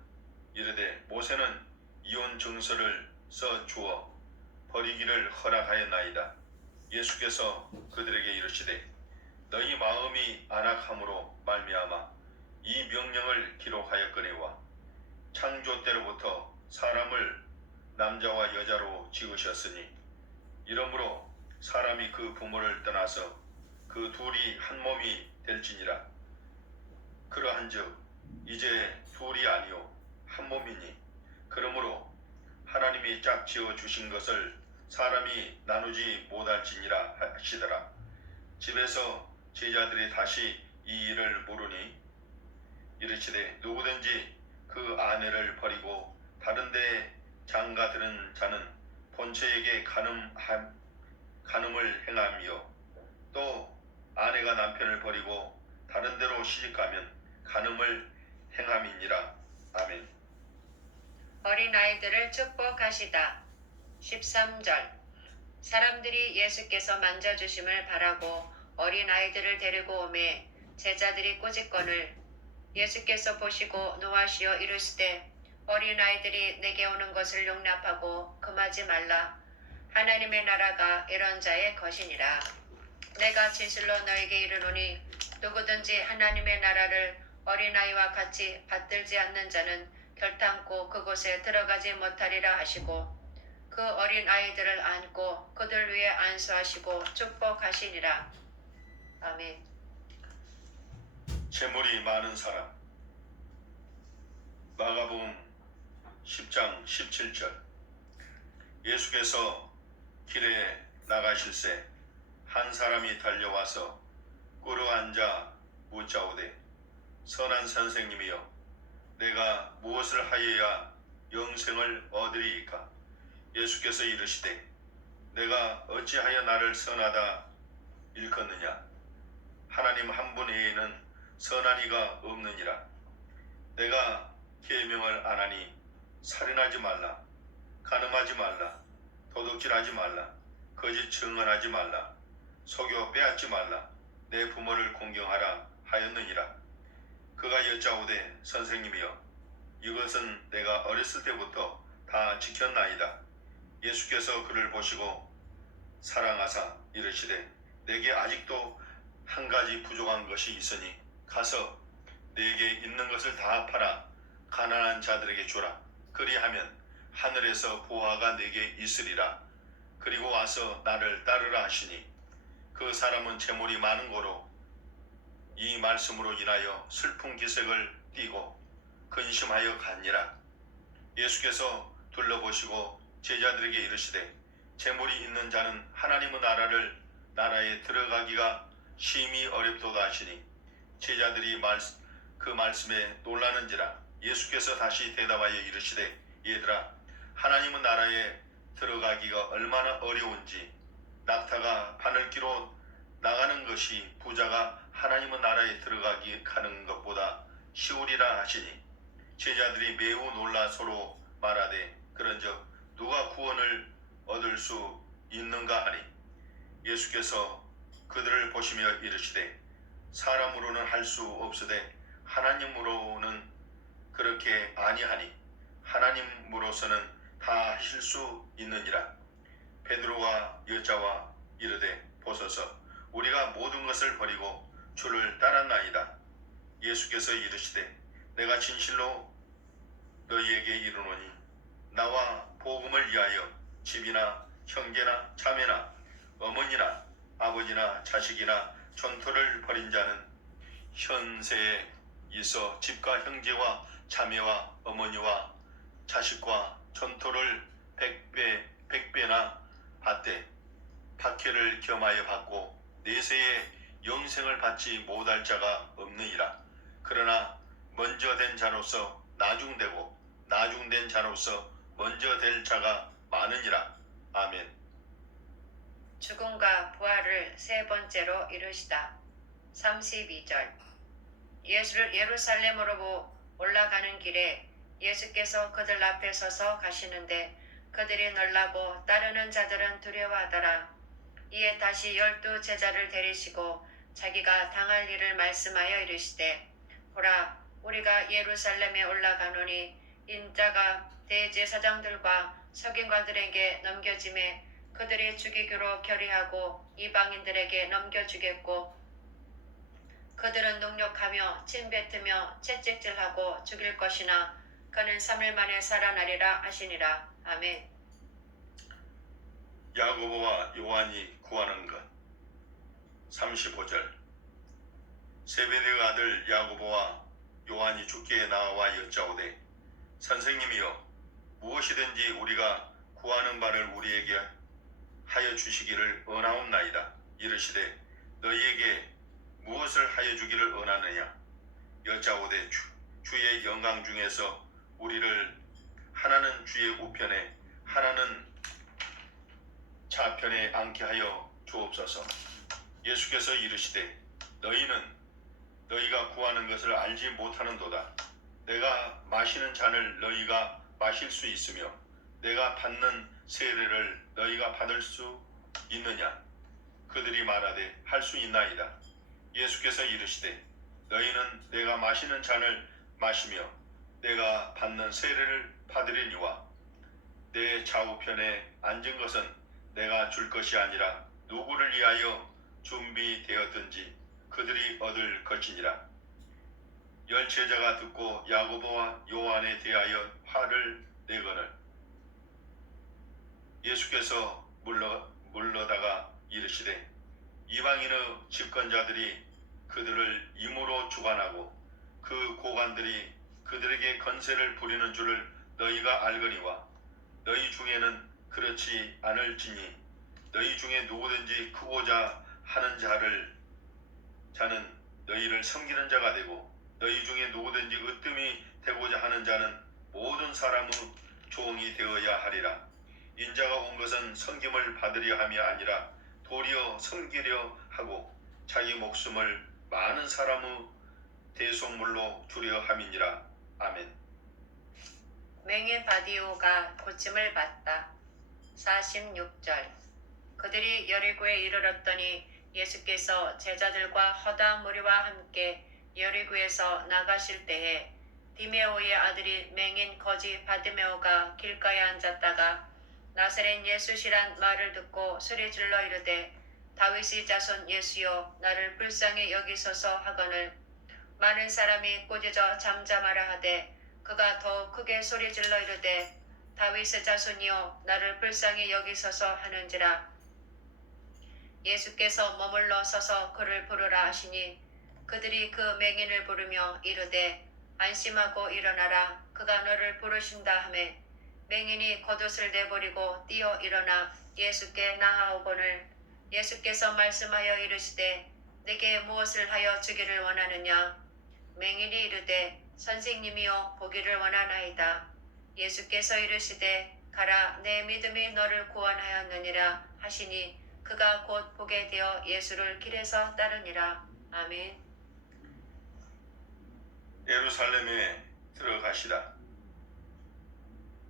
이르되 모세는 이혼 증서를 써 주어 버리기를 허락하였나이다. 예수께서 그들에게 이르시되 너희 마음이 안악함으로 말미암아 이 명령을 기록하였거니와 창조 때로부터 사람을 남자와 여자로 지으셨으니 이러므로 사람이 그 부모를 떠나서 그 둘이 한 몸이 될지니라. 그러한즉 이제 둘이 아니요 한 몸이니 그러므로 하나님이 짝지어 주신 것을 사람이 나누지 못할지니라 하시더라. 집에서 제자들이 다시 이 일을 물으니 이르시되 누구든지 그 아내를 버리고 다른 데에 장가드는 자는 본처에게 간음을 행하며 또 아내가 남편을 버리고 다른 데로 시집가면 간음을 행함이니라. 아멘. 어린아이들을 축복하시다. 13절. 사람들이 예수께서 만져주심을 바라고 어린아이들을 데리고 오매 제자들이 꾸짖거늘 예수께서 보시고 노하시어 이르시되 어린아이들이 내게 오는 것을 용납하고 금하지 말라. 하나님의 나라가 이런 자의 것이니라. 내가 진실로 너에게 이르노니 누구든지 하나님의 나라를 어린아이와 같이 받들지 않는 자는 결탄코 그곳에 들어가지 못하리라 하시고 그 어린아이들을 안고 그들 위에 안수하시고 축복하시니라. 아멘. 재물이 많은 사람. 마가복음 10장 17절. 예수께서 길에 나가실새 한 사람이 달려와서 꿇어앉아 묻자오되 선한 선생님이여 내가 무엇을 하여야 영생을 얻으리이까. 예수께서 이르시되 내가 어찌하여 나를 선하다 일컫느냐. 하나님 한 분 외에는 선한 이가 없느니라. 내가 계명을 안 하니 살인하지 말라, 간음하지 말라, 도둑질하지 말라, 거짓 증언하지 말라, 속여 빼앗지 말라, 내 부모를 공경하라 하였느니라. 그가 여짜오되 선생님이여 이것은 내가 어렸을 때부터 다 지켰나이다. 예수께서 그를 보시고 사랑하사 이르시되 내게 아직도 한 가지 부족한 것이 있으니 가서 내게 있는 것을 다 팔아 가난한 자들에게 주라. 그리하면 하늘에서 보화가 내게 있으리라. 그리고 와서 나를 따르라 하시니 그 사람은 재물이 많은 고로 이 말씀으로 인하여 슬픈 기색을 띠고 근심하여 가니라. 예수께서 둘러보시고 제자들에게 이르시되 재물이 있는 자는 하나님의 나라에 들어가기가 심히 어렵도다 하시니 제자들이 그 말씀에 놀라는지라. 예수께서 다시 대답하여 이르시되 얘들아 하나님의 나라에 들어가기가 얼마나 어려운지 낙타가 바늘기로 나가는 것이 부자가 하나님의 나라에 들어가기 가는 것보다 쉬우리라 하시니 제자들이 매우 놀라 서로 말하되 그런즉 누가 구원을 얻을 수 있는가 하니 예수께서 그들을 보시며 이르시되 사람으로는 할 수 없으되 하나님으로는 그렇게 아니하니 하나님으로서는 다 하실 수 있느니라. 베드로가 여자와 이르되 보소서 우리가 모든 것을 버리고 주를 따랐나이다. 예수께서 이르시되 내가 진실로 너희에게 이르노니 나와 복음을 위하여 집이나 형제나 자매나 어머니나 아버지나 자식이나 전토를 벌인 자는 현세에 있어 집과 형제와 자매와 어머니와 자식과 전토를 백배나 받되 박해를 겸하여 받고 내세에 영생을 받지 못할 자가 없느니라. 그러나 먼저 된 자로서 나중되고 나중된 자로서 먼저 될 자가 많으니라. 아멘. 죽음과 부활을 세 번째로 이루시다. 32절. 예수를 예루살렘으로 올라가는 길에 예수께서 그들 앞에 서서 가시는데 그들이 놀라고 따르는 자들은 두려워하더라. 이에 다시 12 제자를 데리시고 자기가 당할 일을 말씀하여 이르시되 보라 우리가 예루살렘에 올라가노니 인자가 대제사장들과 서기관들에게 넘겨짐에 그들이 죽이기로 결의하고 이방인들에게 넘겨주겠고 그들은 능욕하며 침뱉으며 채찍질하고 죽일 것이나 그는 3일 만에 살아나리라 하시니라. 아멘. 야고보와 요한이 구하는 것. 35절. 세베대의 아들 야고보와 요한이 주께 나와 여짜오되 선생님이여 무엇이든지 우리가 구하는 바를 우리에게 하여 주시기를 원하옵나이다. 이르시되 너희에게 무엇을 하여 주기를 원하느냐. 여짜오되 주의 영광 중에서 우리를 하나는 주의 우편에 하나는 좌편에 앉게 하여 주옵소서. 예수께서 이르시되 너희는 너희가 구하는 것을 알지 못하는도다. 내가 마시는 잔을 너희가 마실 수 있으며 내가 받는 세례를 너희가 받을 수 있느냐. 그들이 말하되 할 수 있나이다. 예수께서 이르시되 너희는 내가 마시는 잔을 마시며 내가 받는 세례를 받으리니와 내 좌우편에 앉은 것은 내가 줄 것이 아니라 누구를 위하여 준비되었든지 그들이 얻을 것이니라. 10 제자가 듣고 야고보와 요한에 대하여 화를 내거늘 예수께서 물러다가 이르시되 이방인의 집권자들이 그들을 임으로 주관하고 그 고관들이 그들에게 건세를 부리는 줄을 너희가 알거니와 너희 중에는 그렇지 않을지니 너희 중에 누구든지 크고자 하는 자는 너희를 섬기는 자가 되고 너희 중에 누구든지 으뜸이 되고자 하는 자는 모든 사람의 종이 되어야 하리라. 인자가 온 것은 섬김을 받으려 함이 아니라 도리어 섬기려 하고 자기 목숨을 많은 사람의 대속물로 주려 함이니라. 아멘. 맹인 바디오가 고침을 받다. 46절. 그들이 여리고에 이르렀더니 예수께서 제자들과 허다 무리와 함께 여리고에서 나가실 때에 디메오의 아들이 맹인 거지 바디메오가 길가에 앉았다가 나사렛 예수시란 말을 듣고 소리질러 이르되 다윗의 자손 예수여 나를 불쌍히 여기소서 하거늘 많은 사람이 꾸짖어 잠잠하라 하되 그가 더욱 크게 소리질러 이르되 다윗의 자손이여 나를 불쌍히 여기소서 하는지라. 예수께서 머물러 서서 그를 부르라 하시니 그들이 그 맹인을 부르며 이르되 안심하고 일어나라 그가 너를 부르신다 하매 맹인이 겉옷을 내버리고 뛰어 일어나 예수께 나아오거늘 예수께서 말씀하여 이르시되 내게 무엇을 하여 주기를 원하느냐. 맹인이 이르되 선생님이여 보기를 원하나이다. 예수께서 이르시되 가라 내 믿음이 너를 구원하였느니라 하시니 그가 곧 보게 되어 예수를 길에서 따르니라. 아멘. 예루살렘에 들어가시다.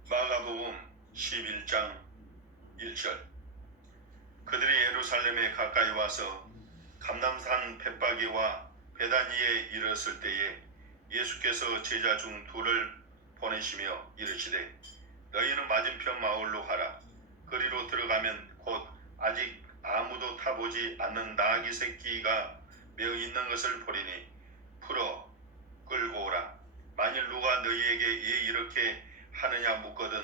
마가복음 11장 1절. 그들이 예루살렘에 가까이 와서 감람산 벳바게와 베다니에 이르렀을 때에 예수께서 제자 중 둘을 보내시며 이르시되 너희는 맞은편 마을로 가라. 그리로 들어가면 곧 아직 아무도 타보지 않는 나귀 새끼가 메어 있는 것을 보리니 풀어 끌고 오라. 만일 누가 너희에게 왜 이렇게 하느냐 묻거든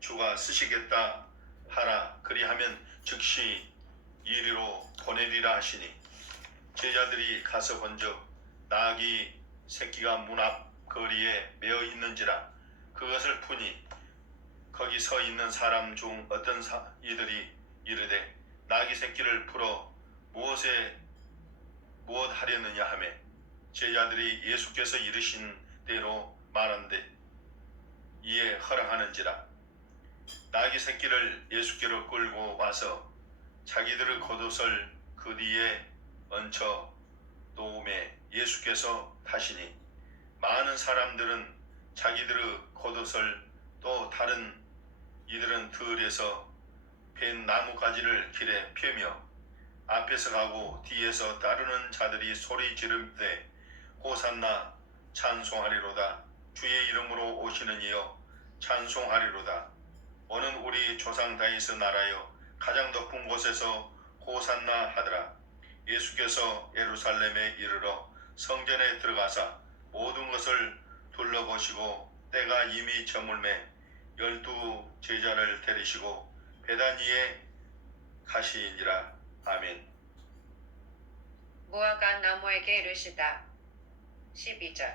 주가 쓰시겠다 하라. 그리하면 즉시 이리로 보내리라 하시니 제자들이 가서 본즉 나귀 새끼가 문 앞 거리에 메어 있는지라. 그것을 푸니 거기 서 있는 사람 중 어떤 이들이 이르되 나귀 새끼를 풀어 무엇 하려느냐 하매 제자들이 예수께서 이르신 대로 말한데 이에 허락하는지라. 나귀 새끼를 예수께로 끌고 와서 자기들의 겉옷을 그 뒤에 얹혀 놓음에 예수께서 타시니 많은 사람들은 자기들의 겉옷을 또 다른 이들은 들에서 벤 나무가지를 길에 펴며 앞에서 가고 뒤에서 따르는 자들이 소리 지르되 호산나 찬송하리로다. 주의 이름으로 오시는 이여 찬송하리로다. 오는 우리 조상 다윗의 나라여 가장 높은 곳에서 호산나 하더라. 예수께서 예루살렘에 이르러 성전에 들어가사 모든 것을 둘러보시고 때가 이미 저물매 12 제자를 데리시고 베다니에 가시니라. 아멘. 무화과 나무에게 이르시다. 12절.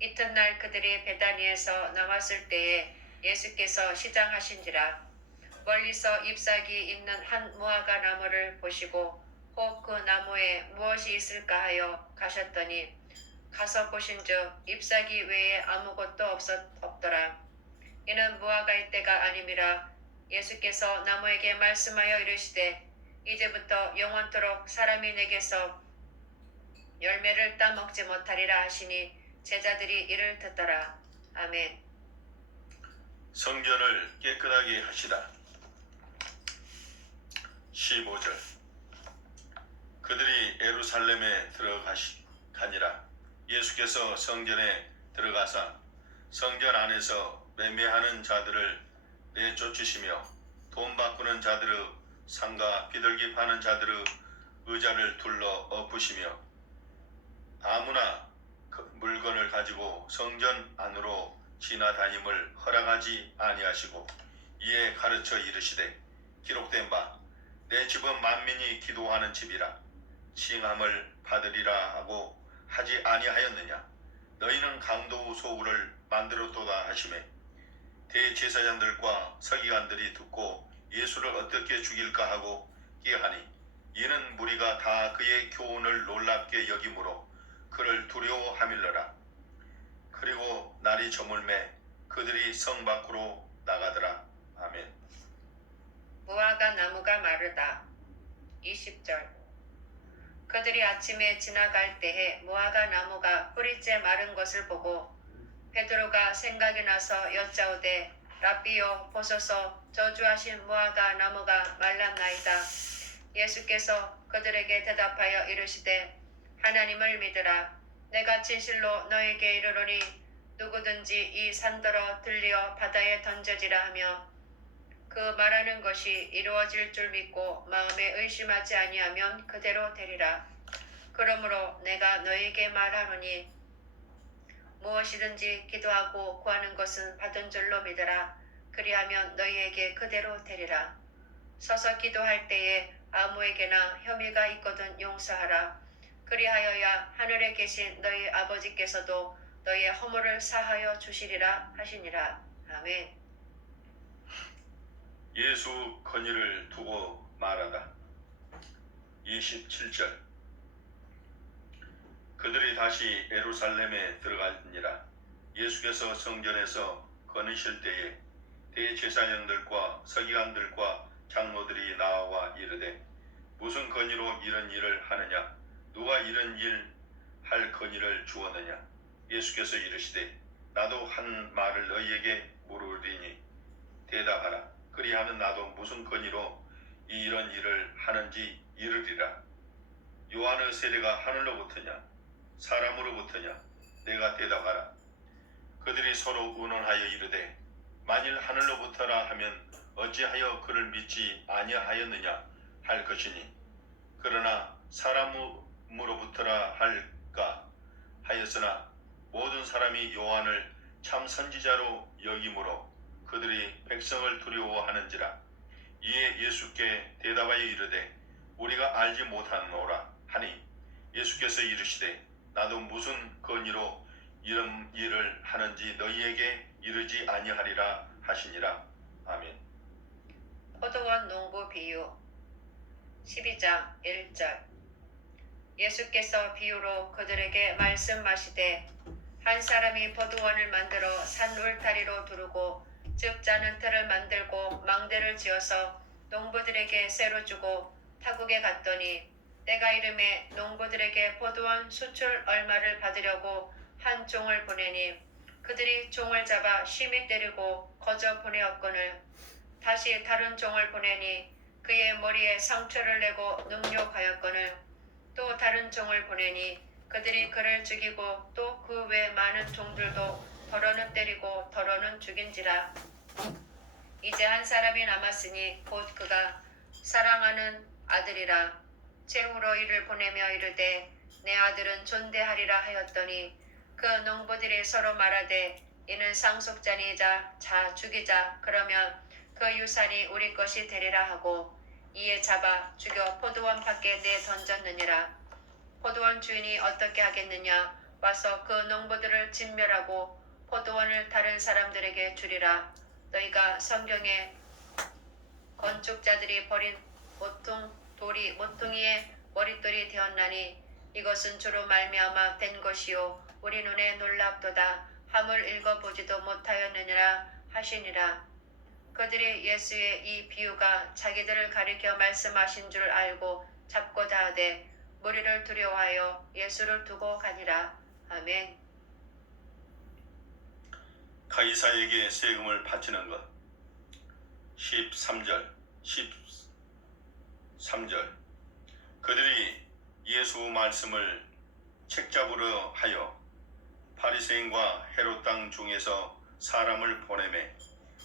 이튿날 그들이 베다니에서 나왔을 때에 예수께서 시장하신지라. 멀리서 잎사귀 있는 한 무화과 나무를 보시고 혹 그 나무에 무엇이 있을까 하여 가셨더니 가서 보신즉 잎사귀 외에 아무것도 없더라. 이는 무화과의 때가 아님이라. 예수께서 나무에게 말씀하여 이르시되 이제부터 영원토록 사람이 내게서 열매를 따먹지 못하리라 하시니 제자들이 이를 듣더라. 아멘. 성전을 깨끗하게 하시다. 15절. 그들이 예루살렘에 들어가니라. 예수께서 성전에 들어가사 성전 안에서 매매하는 자들을 내쫓으시며 돈 바꾸는 자들의 상과 비둘기 파는 자들의 의자를 둘러 엎으시며 아무나 그 물건을 가지고 성전 안으로 지나다님을 허락하지 아니하시고 이에 가르쳐 이르시되 기록된 바 내 집은 만민이 기도하는 집이라 칭함을 받으리라 하고 하지 아니하였느냐. 너희는 강도 소굴을 만들었도다 하시매 대제사장들과 서기관들이 듣고 예수를 어떻게 죽일까 하고 끼하니 이는 무리가 다 그의 교훈을 놀랍게 여기므로 그를 두려워하밀러라. 그리고 날이 저물매 그들이 성 밖으로 나가더라. 아멘. 무화과 나무가 마르다. 20절. 그들이 아침에 지나갈 때에 무화과 나무가 뿌리째 마른 것을 보고 베드로가 생각이 나서 여짜오되 랍비요 보소서 저주하신 무화과 나무가 말랐나이다. 예수께서 그들에게 대답하여 이르시되 하나님을 믿으라. 내가 진실로 너에게 이르노니 누구든지 이 산더러 들리어 바다에 던져지라 하며 그 말하는 것이 이루어질 줄 믿고 마음에 의심하지 아니하면 그대로 되리라. 그러므로 내가 너에게 말하노니 무엇이든지 기도하고 구하는 것은 받은 줄로 믿으라. 그리하면 너희에게 그대로 되리라. 서서 기도할 때에 아무에게나 혐의가 있거든 용서하라. 그리하여야 하늘에 계신 너희 아버지께서도 너희의 허물을 사하여 주시리라 하시니라. 아멘. 예수 건의를 두고 말하다. 27절. 그들이 다시 예루살렘에 들어가니라. 예수께서 성전에서 거니실 때에 대제사장들과 서기관들과 장로들이 나와 이르되 무슨 건의로 이런 일을 하느냐. 누가 이런 일 할 건의를 주었느냐. 예수께서 이르시되 나도 한 말을 너희에게 물으리니 대답하라. 그리하면 나도 무슨 건의로 이런 일을 하는지 이르리라. 요한의 세례가 하늘로부터냐 사람으로부터냐? 내가 대답하라. 그들이 서로 의논하여 이르되 만일 하늘로부터라 하면 어찌하여 그를 믿지 아니하였느냐 할 것이니 그러나 사람으로부터라 할까 하였으나 모든 사람이 요한을 참 선지자로 여기므로 그들이 백성을 두려워하는지라. 이에 예수께 대답하여 이르되 우리가 알지 못하노라 하니 예수께서 이르시되 나도 무슨 권위로 이런 일을 하는지 너희에게 이르지 아니하리라 하시니라. 아멘. 포도원 농부 비유 12장 1절. 예수께서 비유로 그들에게 말씀하시되 한 사람이 포도원을 만들어 산 울타리로 두르고 즉 자는 틀을 만들고 망대를 지어서 농부들에게 쇠로 주고 타국에 갔더니 때가 이름에 농부들에게 포도원 수출 얼마를 받으려고 한 종을 보내니 그들이 종을 잡아 심히 때리고 거저 보내었거늘 다시 다른 종을 보내니 그의 머리에 상처를 내고 능욕하였거늘 또 다른 종을 보내니 그들이 그를 죽이고 또 그 외 많은 종들도 더러는 때리고 더러는 죽인지라. 이제 한 사람이 남았으니 곧 그가 사랑하는 아들이라. 최후로 이를 보내며 이르되 내 아들은 존대하리라 하였더니 그 농부들이 서로 말하되 이는 상속자니이자 자 죽이자 그러면 그 유산이 우리 것이 되리라 하고 이에 잡아 죽여 포도원 밖에 내던졌느니라. 포도원 주인이 어떻게 하겠느냐 와서 그 농부들을 진멸하고 포도원을 다른 사람들에게 주리라. 너희가 성경에 건축자들이 버린 돌이 모퉁이의 머릿돌이 되었나니 이것은 주로 말미암아 된 것이요 우리 눈에 놀랍도다 함을 읽어보지도 못하였느니라 하시니라. 그들이 예수의 이 비유가 자기들을 가리켜 말씀하신 줄 알고 잡고자 하되 무리를 두려워하여 예수를 두고 가니라. 아멘. 가이사에게 세금을 바치는 것. 13절 그들이 예수 말씀을 책잡으려 하여 바리새인과 헤롯 땅 중에서 사람을 보내매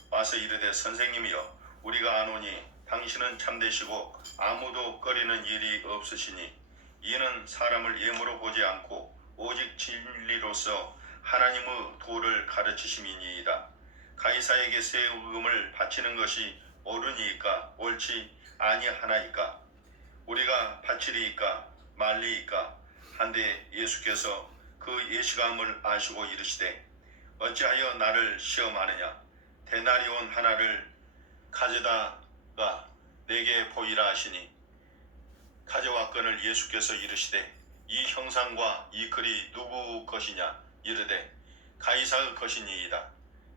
와서 이르되 선생님이여 우리가 아노니 당신은 참되시고 아무도 꺼리는 일이 없으시니 이는 사람을 예물로 보지 않고 오직 진리로서 하나님의 도를 가르치심이니이다. 가이사에게 세금을 바치는 것이 옳으니이까 옳지 아니하나이까 우리가 바치리이까 말리이까 한데 예수께서 그 예시감을 아시고 이르시되 어찌하여 나를 시험하느냐 데나리온 하나를 가져다가 내게 보이라 하시니 가져왔거늘 예수께서 이르시되 이 형상과 이 글이 누구 것이냐 이르되 가이사의 것이니이다.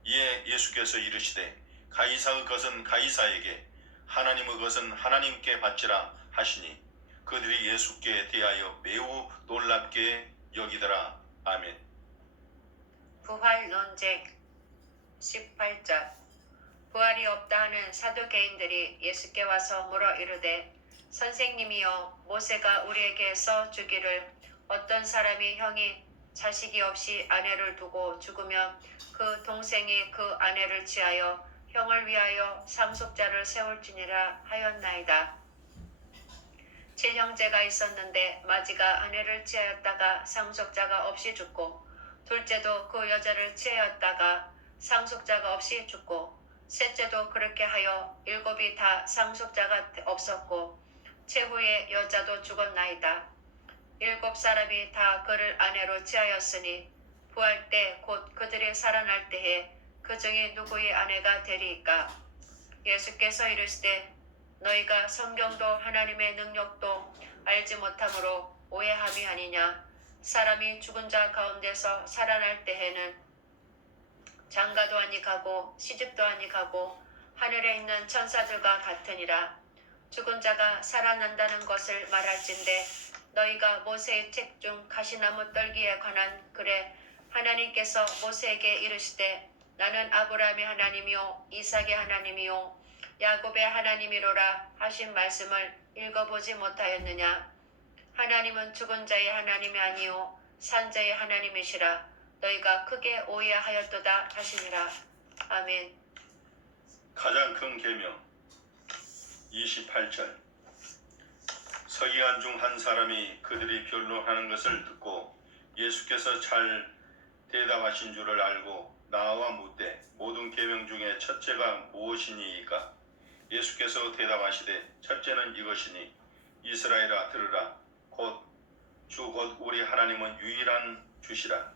이에 예수께서 이르시되 가이사의 것은 가이사에게 하나님의 것은 하나님께 바치라 하시니 그들이 예수께 대하여 매우 놀랍게 여기더라. 아멘. 부활 논쟁 18절. 부활이 없다 하는 사두개인들이 예수께 와서 물어 이르되 선생님이여 모세가 우리에게 써 주기를 어떤 사람이 형이 자식이 없이 아내를 두고 죽으면 그 동생이 그 아내를 취하여 형을 위하여 상속자를 세울지니라 하였나이다. 7형제가 있었는데 마지가 아내를 취하였다가 상속자가 없이 죽고 둘째도 그 여자를 취하였다가 상속자가 없이 죽고 셋째도 그렇게 하여 7이 다 상속자가 없었고 최후의 여자도 죽었나이다. 7사람이 다 그를 아내로 취하였으니 부활 때 곧 그들이 살아날 때에 그 중에 누구의 아내가 되리이까. 예수께서 이르시되 너희가 성경도 하나님의 능력도 알지 못함으로 오해함이 아니냐. 사람이 죽은 자 가운데서 살아날 때에는 장가도 아니 가고 시집도 아니 가고 하늘에 있는 천사들과 같으니라. 죽은 자가 살아난다는 것을 말할진대 너희가 모세의 책 중 가시나무 떨기에 관한 글에 하나님께서 모세에게 이르시되 나는 아브라함의 하나님이요 이삭의 하나님이요 야곱의 하나님이로라 하신 말씀을 읽어보지 못하였느냐? 하나님은 죽은 자의 하나님이 아니요 산 자의 하나님이시라. 너희가 크게 오해하였도다 하시니라. 아멘. 가장 큰 계명 28절. 서기관 중 한 사람이 그들이 변론하는 것을 듣고 예수께서 잘 대답하신 줄을 알고 나와 묻되 모든 계명 중에 첫째가 무엇이니이까? 예수께서 대답하시되 첫째는 이것이니 이스라엘아 들으라. 곧 우리 하나님은 유일한 주시라.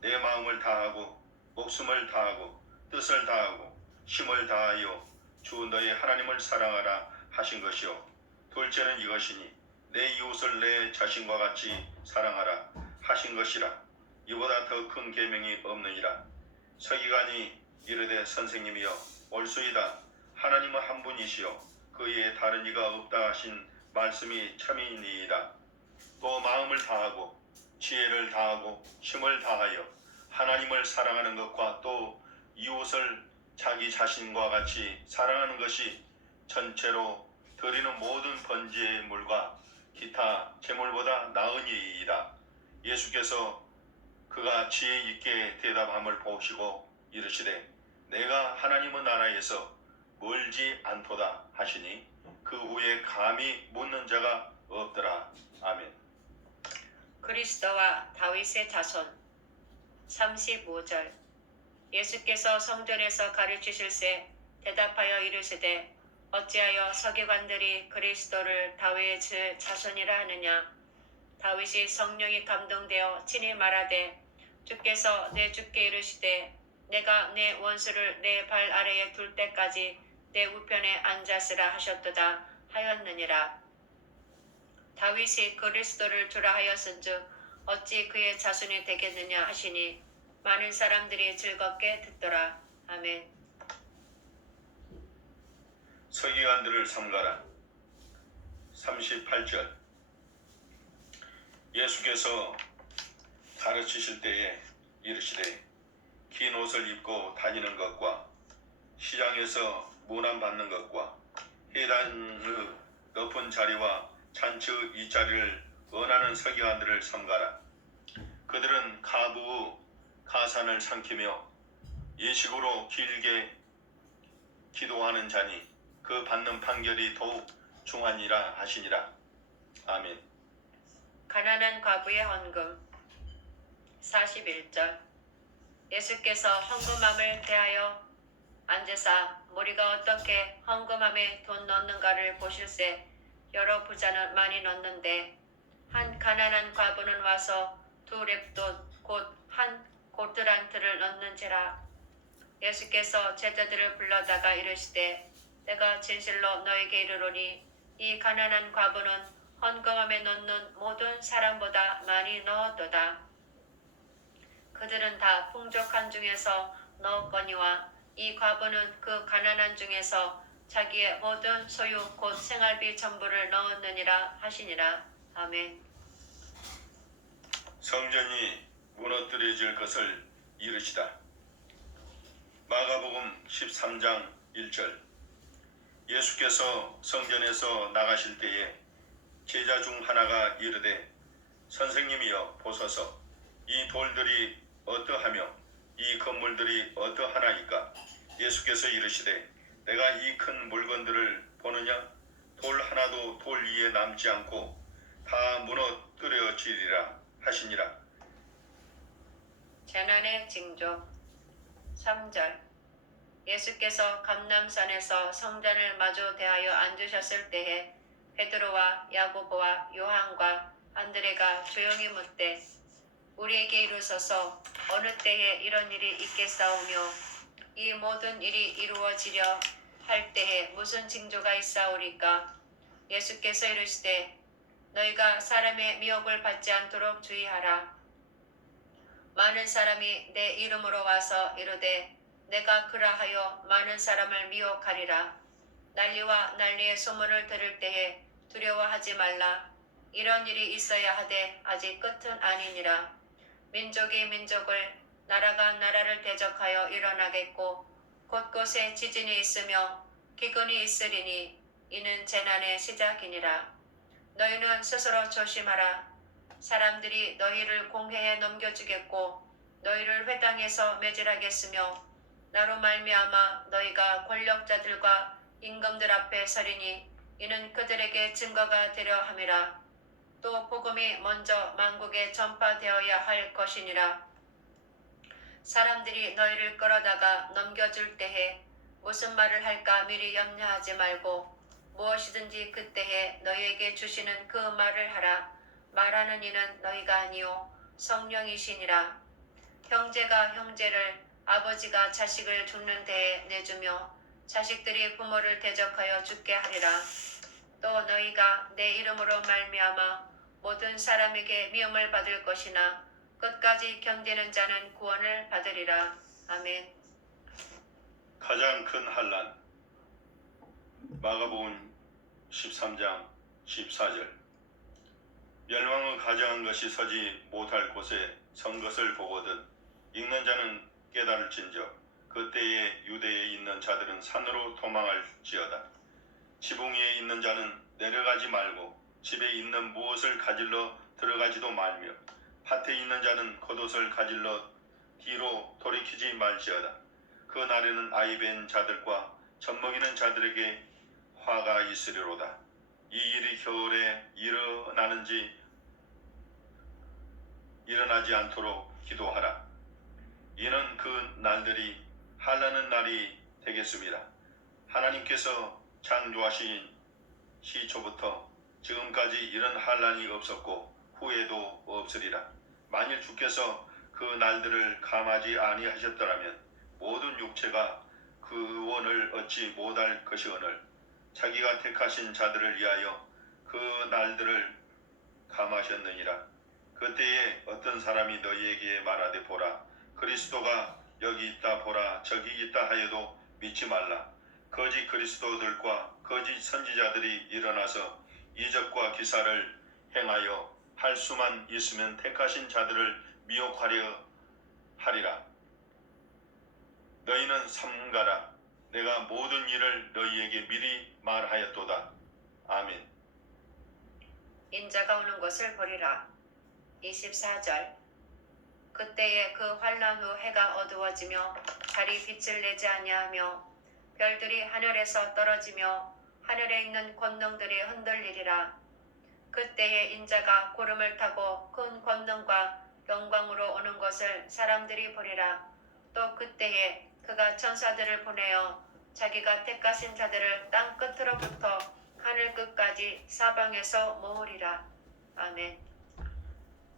내 마음을 다하고 목숨을 다하고 뜻을 다하고 힘을 다하여 주 너의 하나님을 사랑하라 하신 것이요. 둘째는 이것이니 내 이웃을 내 자신과 같이 사랑하라 하신 것이라. 이보다 더 큰 계명이 없느니라. 서기관이 이르되 선생님이여 옳소이다. 하나님은 한 분이시요 그 외에 다른 이가 없다 하신 말씀이 참이니이다. 또 마음을 다하고 지혜를 다하고 힘을 다하여 하나님을 사랑하는 것과 또 이웃을 자기 자신과 같이 사랑하는 것이 전체로 드리는 모든 번제의 물과 기타 제물보다 나으니이다. 예수께서 그가 지혜 있게 대답함을 보시고 이르시되 내가 하나님의 나라에서 멀지 않도다 하시니 그 후에 감히 묻는 자가 없더라. 아멘. 그리스도와 다윗의 자손 35절. 예수께서 성전에서 가르치실세 대답하여 이르시되 어찌하여 서기관들이 그리스도를 다윗의 자손이라 하느냐? 다윗이 성령이 감동되어 친히 말하되 주께서 내 주께 이르시되 내가 내 원수를 내 발 아래에 둘 때까지 내 우편에 앉았으라 하셨도다 하였느니라. 다윗이 그리스도를 주라 하였은즉 어찌 그의 자손이 되겠느냐 하시니 많은 사람들이 즐겁게 듣더라. 아멘. 서기관들을 삼가라. 38절. 예수께서 가르치실 때에 이르시되 긴 옷을 입고 다니는 것과 시장에서 문안받는 것과 회당의 높은 자리와 잔치의 이자리를 원하는 서기관들을 삼가라. 그들은 가부의 가산을 삼키며 예식으로 길게 기도하는 자니 그 받는 판결이 더욱 중하니라 하시니라. 아멘. 가난한 과부의 헌금 41절. 예수께서 헌금함을 대하여 앉으사 무리가 어떻게 헌금함에 돈 넣는가를 보실세 여러 부자는 많이 넣는데 한 가난한 과부는 와서 두 렙돈 곧 한 고트란트를 넣는지라. 예수께서 제자들을 불러다가 이르시되 내가 진실로 너에게 이르노니 이 가난한 과부는 헌금함에 넣는 모든 사람보다 많이 넣었도다. 그들은 다 풍족한 중에서 넣었거니와 이 과부는 그 가난한 중에서 자기의 모든 소유 곧 생활비 전부를 넣었느니라 하시니라. 아멘. 성전이 무너뜨려질 것을 이르시다. 마가복음 13장 1절. 예수께서 성전에서 나가실 때에 제자 중 하나가 이르되 선생님이여 보소서 이 돌들이 어떠하며 이 건물들이 어떠하나이까? 예수께서 이르시되 내가 이 큰 물건들을 보느냐? 돌 하나도 돌 위에 남지 않고 다 무너뜨려지리라 하시니라. 재난의 징조 3절. 예수께서 감람산에서 성전을 마주 대하여 앉으셨을 때에 베드로와 야고보와 요한과 안드레가 조용히 묻되 우리에게 이르소서 어느 때에 이런 일이 있겠사오며 이 모든 일이 이루어지려 할 때에 무슨 징조가 있사오리까? 예수께서 이르시되 너희가 사람의 미혹을 받지 않도록 주의하라. 많은 사람이 내 이름으로 와서 이르되 내가 그라하여 많은 사람을 미혹하리라. 난리와 난리의 소문을 들을 때에 두려워하지 말라. 이런 일이 있어야 하되 아직 끝은 아니니라. 민족이 민족을 나라가 나라를 대적하여 일어나겠고 곳곳에 지진이 있으며 기근이 있으리니 이는 재난의 시작이니라. 너희는 스스로 조심하라. 사람들이 너희를 공회에 넘겨주겠고 너희를 회당에서 매질하겠으며 나로 말미암아 너희가 권력자들과 임금들 앞에 서리니 이는 그들에게 증거가 되려 함이라. 또 복음이 먼저 만국에 전파되어야 할 것이니라. 사람들이 너희를 끌어다가 넘겨줄 때에 무슨 말을 할까 미리 염려하지 말고 무엇이든지 그때에 너희에게 주시는 그 말을 하라. 말하는 이는 너희가 아니요 성령이시니라. 형제가 형제를 아버지가 자식을 죽는 데에 내주며 자식들이 부모를 대적하여 죽게 하리라. 또 너희가 내 이름으로 말미암아 모든 사람에게 미움을 받을 것이나 끝까지 견디는 자는 구원을 받으리라. 아멘. 가장 큰 환난. 마가복음 13장 14절. 멸망을 가져간 것이 서지 못할 곳에 선 것을 보거든 읽는 자는 깨달을진저 그때에 유대에 있는 자들은 산으로 도망할지어다. 지붕 위에 있는 자는 내려가지 말고 집에 있는 무엇을 가질러 들어가지도 말며 밭에 있는 자는 겉옷을 가질러 뒤로 돌이키지 말지어다. 그 날에는 아이 뵌 자들과 젖먹이는 자들에게 화가 있으리로다. 이 일이 겨울에 일어나지 않도록 기도하라. 이는 그 날들이 환난의 날이 되겠습니다. 하나님께서 창조하신 시초부터 지금까지 이런 환난이 없었고 후에도 없으리라. 만일 주께서 그 날들을 감하지 아니하셨더라면 모든 육체가 그 구원을 얻지 못할 것이오늘 자기가 택하신 자들을 위하여 그 날들을 감하셨느니라. 그때에 어떤 사람이 너희에게 말하되 보라 그리스도가 여기 있다 보라 저기 있다 하여도 믿지 말라. 거짓 그리스도들과 거짓 선지자들이 일어나서 이적과 기사를 행하여 할 수만 있으면 택하신 자들을 미혹하려 하리라. 너희는 삼가라. 내가 모든 일을 너희에게 미리 말하였도다. 아멘. 인자가 오는 것을 보리라. 24절. 그때에 그 환난 후 해가 어두워지며 달이 빛을 내지 아니하며 별들이 하늘에서 떨어지며 하늘에 있는 권능들이 흔들리리라. 그때에 인자가 구름을 타고 큰 권능과 영광으로 오는 것을 사람들이 보리라. 또 그때에 그가 천사들을 보내어 자기가 택하신 자들을 땅 끝으로부터 하늘 끝까지 사방에서 모으리라. 아멘.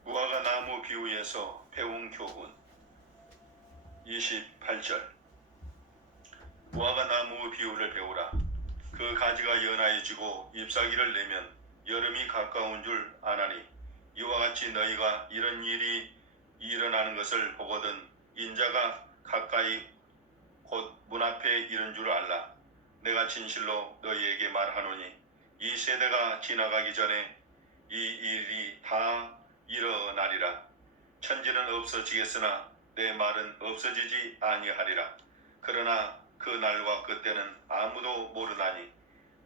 무화과 나무 비유에서 배운 교훈. 28절. 무화과 나무 비유를 배우라. 그 가지가 연하여지고 잎사귀를 내면 여름이 가까운 줄 아나니 이와 같이 너희가 이런 일이 일어나는 것을 보거든 인자가 가까이 곧 문 앞에 이른 줄 알라. 내가 진실로 너희에게 말하노니 이 세대가 지나가기 전에 이 일이 다 일어나리라. 천지는 없어지겠으나 내 말은 없어지지 아니하리라. 그러나 그 날과 그때는 아무도 모르나니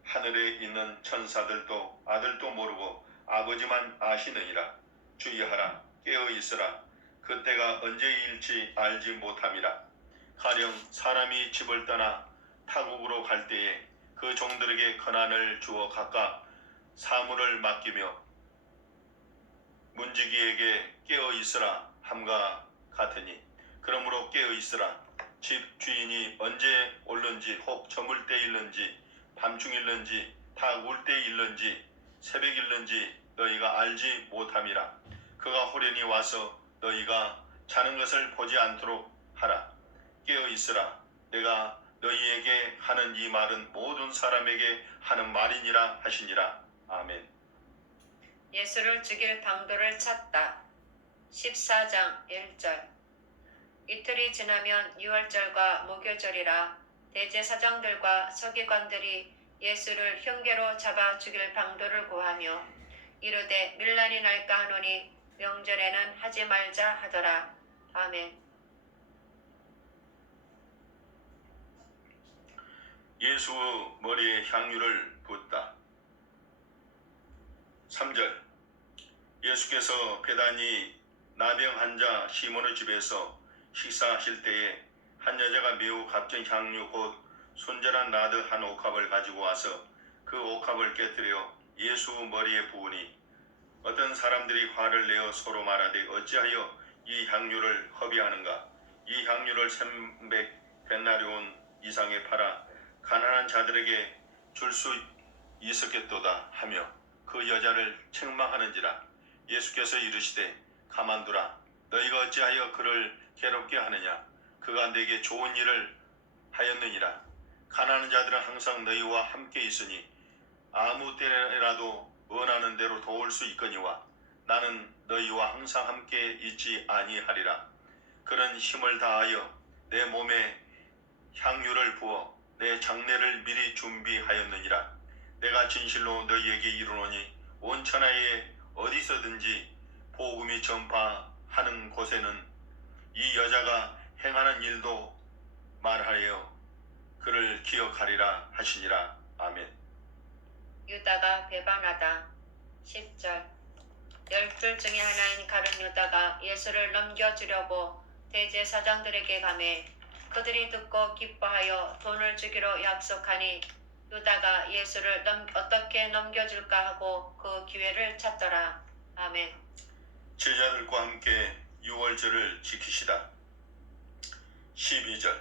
하늘에 있는 천사들도 아들도 모르고 아버지만 아시느니라. 주의하라. 깨어 있으라. 그때가 언제일지 알지 못함이라. 가령 사람이 집을 떠나 타국으로 갈 때에 그 종들에게 권한을 주어 각각 사물을 맡기며 문지기에게 깨어 있으라 함과 같으니 그러므로 깨어 있으라. 집 주인이 언제 올는지 혹 저물 때일는지 밤중일는지 다 울 때일는지 새벽일는지 너희가 알지 못함이라. 그가 호련히 와서 너희가 자는 것을 보지 않도록 하라. 깨어 있으라. 내가 너희에게 하는 이 말은 모든 사람에게 하는 말이니라 하시니라. 아멘. 예수를 죽일 방도를 찾다. 14장 1절. 이틀이 지나면 유월절과 무교절이라 대제사장들과 서기관들이 예수를 흉계로 잡아 죽일 방도를 구하며 이르되 밀란이 날까 하노니 명절에는 하지 말자 하더라. 아멘. 예수의 머리에 향유를 붓다. 3절. 예수께서 베다니 나병 환자 시몬의 집에서 식사하실 때에 한 여자가 매우 값진 향유 곧 순전한 나드 한 옥합을 가지고 와서 그 옥합을 깨뜨려 예수 머리에 부으니 어떤 사람들이 화를 내어 서로 말하되 어찌하여 이 향유를 허비하는가? 이 향유를 300데나리온 이상에 팔아 가난한 자들에게 줄 수 있었겠도다 하며 그 여자를 책망하는지라. 예수께서 이르시되 가만두라. 너희가 어찌하여 그를 괴롭게 하느냐? 그가 내게 좋은 일을 하였느니라. 가난한 자들은 항상 너희와 함께 있으니 아무 때라도 원하는 대로 도울 수 있거니와 나는 너희와 항상 함께 있지 아니하리라. 그는 힘을 다하여 내 몸에 향유를 부어 내 장례를 미리 준비하였느니라. 내가 진실로 너희에게 이르노니 온 천하에 어디서든지 복음이 전파하는 곳에는 이 여자가 행하는 일도 말하여 그를 기억하리라 하시니라. 아멘. 유다가 배반하다. 10절. 12 중에 하나인 가룟 유다가 예수를 넘겨주려고 대제사장들에게 가매 그들이 듣고 기뻐하여 돈을 주기로 약속하니 유다가 예수를 어떻게 넘겨줄까 하고 그 기회를 찾더라. 아멘. 제자들과 함께 유월절을 지키시다. 12절.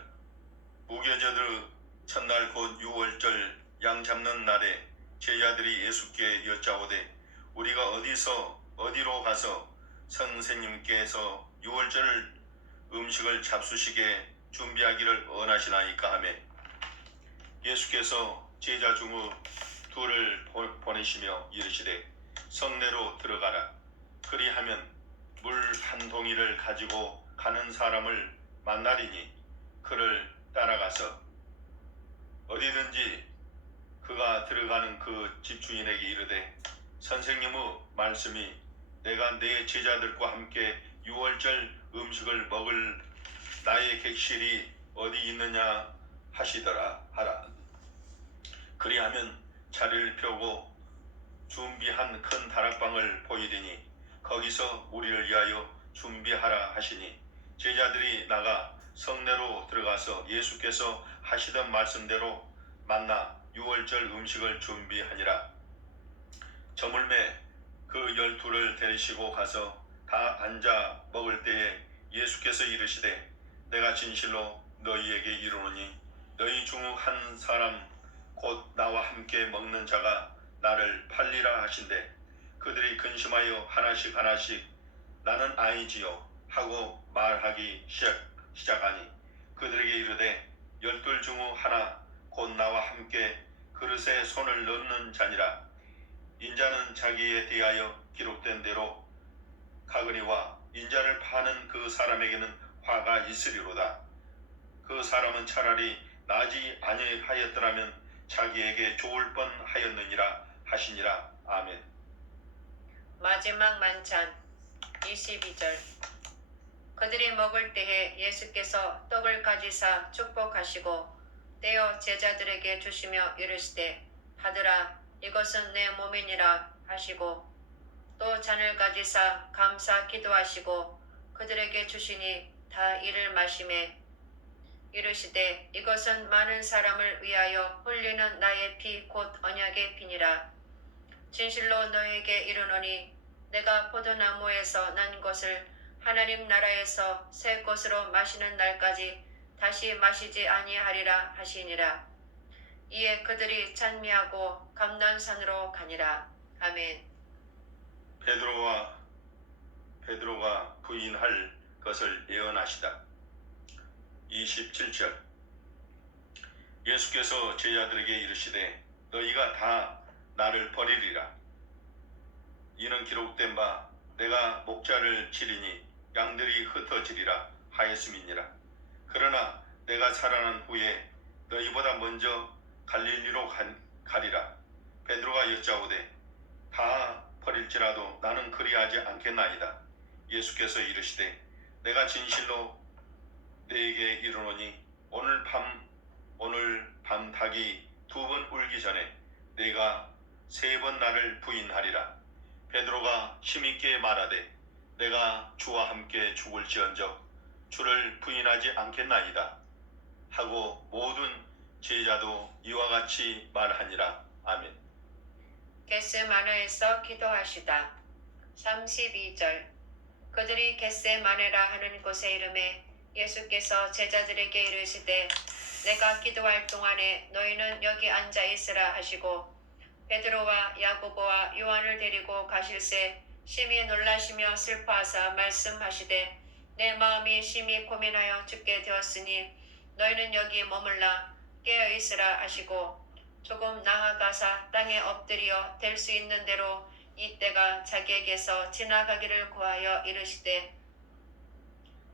무교절의 첫날 곧 유월절 양 잡는 날에 제자들이 예수께 여짜오되 우리가 어디로 가서 선생님께서 유월절 음식을 잡수시게 준비하기를 원하시나이까 하며 예수께서 제자 중의 둘을 보내시며 이르시되 성내로 들어가라. 그리하면 물 한 동이를 가지고 가는 사람을 만나리니 그를 따라가서 어디든지 그가 들어가는 그 집주인에게 이르되 선생님의 말씀이 내가 내 제자들과 함께 유월절 음식을 먹을 나의 객실이 어디 있느냐 하라. 그리하면 자리를 펴고 준비한 큰 다락방을 보이리니 거기서 우리를 위하여 준비하라 하시니 제자들이 나가 성내로 들어가서 예수께서 하시던 말씀대로 만나 유월절 음식을 준비하니라. 저물매 그 12를 데리시고 가서 다 앉아 먹을 때에 예수께서 이르시되 내가 진실로 너희에게 이르노니 너희 중 한 사람 곧 나와 함께 먹는 자가 나를 팔리라 하신대 그들이 근심하여 하나씩 나는 아니지요 하고 말하기 시작하니 그들에게 이르되 12 중 하나 곧 나와 함께 그릇에 손을 넣는 자니라. 인자는 자기에 대하여 기록된 대로 가거니와 인자를 파는 그 사람에게는 화가 있으리로다. 그 사람은 차라리 나지 아니하였더라면 자기에게 좋을 뻔하였느니라 하시니라. 아멘. 마지막 만찬. 22절. 그들이 먹을 때에 예수께서 떡을 가지사 축복하시고 떼어 제자들에게 주시며 이르시되 받으라 이것은 내 몸이니라 하시고 또 잔을 가지사 감사 기도하시고 그들에게 주시니 다 이를 마시매 이르시되 이것은 많은 사람을 위하여 흘리는 나의 피 곧 언약의 피니라. 진실로 너희에게 이르노니 내가 포도나무에서 난 것을 하나님 나라에서 새 것으로 마시는 날까지 다시 마시지 아니하리라 하시니라. 이에 그들이 찬미하고 감난산으로 가니라. 아멘. 베드로가 부인할 것을 예언하시다. 27절. 예수께서 제자들에게 이르시되 너희가 다 나를 버리리라. 이는 기록된 바 내가 목자를 치리니 양들이 흩어지리라 하였음이니라. 그러나 내가 살아난 후에 너희보다 먼저 갈릴리로 가리라. 베드로가 여짜오되 다 버릴지라도 나는 그리하지 않겠나이다. 예수께서 이르시되 내가 진실로 너에게 이르노니 오늘 밤 오늘 밤 닭이 2번 울기 전에 내가 3번 나를 부인하리라. 베드로가 힘있게 말하되 내가 주와 함께 죽을지언정 주를 부인하지 않겠나이다 하고 모든 제자도 이와 같이 말하니라. 아멘. 겟세마네에서 기도하시다. 32절. 그들이 겟세마네라 하는 곳의 이름에 예수께서 제자들에게 이르시되 내가 기도할 동안에 너희는 여기 앉아 있으라 하시고 베드로와 야고보와 요한을 데리고 가실새 심히 놀라시며 슬퍼하사 말씀하시되 내 마음이 심히 고민하여 죽게 되었으니 너희는 여기 머물라 깨어 있으라 하시고 조금 나아가사 땅에 엎드려 될 수 있는 대로 이때가 자기에게서 지나가기를 구하여 이르시되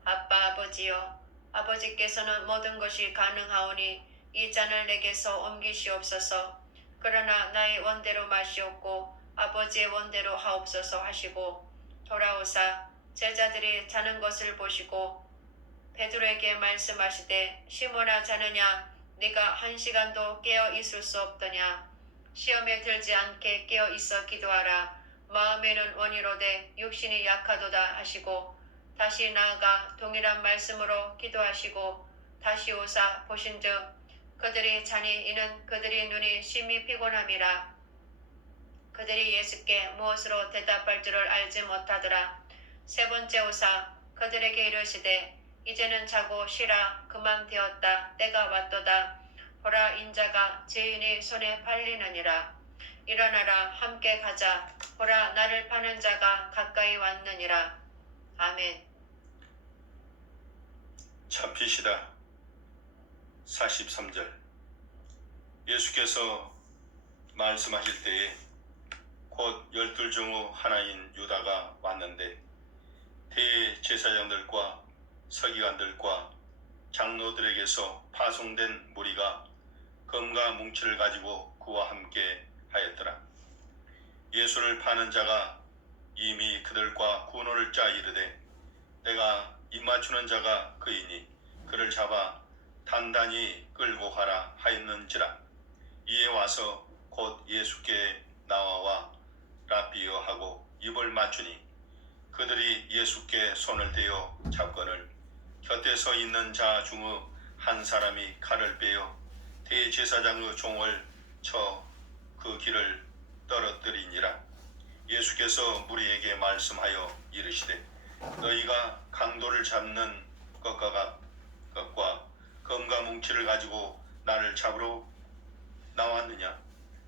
아빠 아버지여 아버지께서는 모든 것이 가능하오니 이 잔을 내게서 옮기시옵소서. 그러나 나의 원대로 마시옵고 아버지의 원대로 하옵소서 하시고 돌아오사 제자들이 자는 것을 보시고 베드로에게 말씀하시되 시몬아 자느냐 네가 1시간도 깨어 있을 수 없더냐. 시험에 들지 않게 깨어 있어 기도하라. 마음에는 원이로되 육신이 약하도다 하시고 다시 나아가 동일한 말씀으로 기도하시고 다시 오사 보신즉 그들이 자니 이는 그들이 눈이 심히 피곤함이라. 그들이 예수께 무엇으로 대답할 줄을 알지 못하더라. 3번째 오사 그들에게 이르시되 이제는 자고 쉬라. 그만 되었다. 때가 왔도다. 보라 인자가 죄인의 손에 팔리느니라. 일어나라 함께 가자. 보라 나를 파는 자가 가까이 왔느니라. 아멘. 잡히시다. 43절. 예수께서 말씀하실 때에 곧 12 중 하나인 유다가 왔는데 대제사장들과 서기관들과 장로들에게서 파송된 무리가 금과 뭉치를 가지고 그와 함께 하였더라. 예수를 파는 자가 이미 그들과 군호를 짜 이르되 내가 입맞추는 자가 그이니 그를 잡아 단단히 끌고 가라 하였는지라. 이에 와서 곧 예수께 나와와 라비여 하고 입을 맞추니 그들이 예수께 손을 대어 잡거늘 곁에 서 있는 자 중의 한 사람이 칼을 빼어 대제사장의 종을 쳐 그 길을 떨어뜨리니라. 예수께서 무리에게 말씀하여 이르시되 너희가 강도를 잡는 것과 검과 뭉치를 가지고 나를 잡으러 나왔느냐.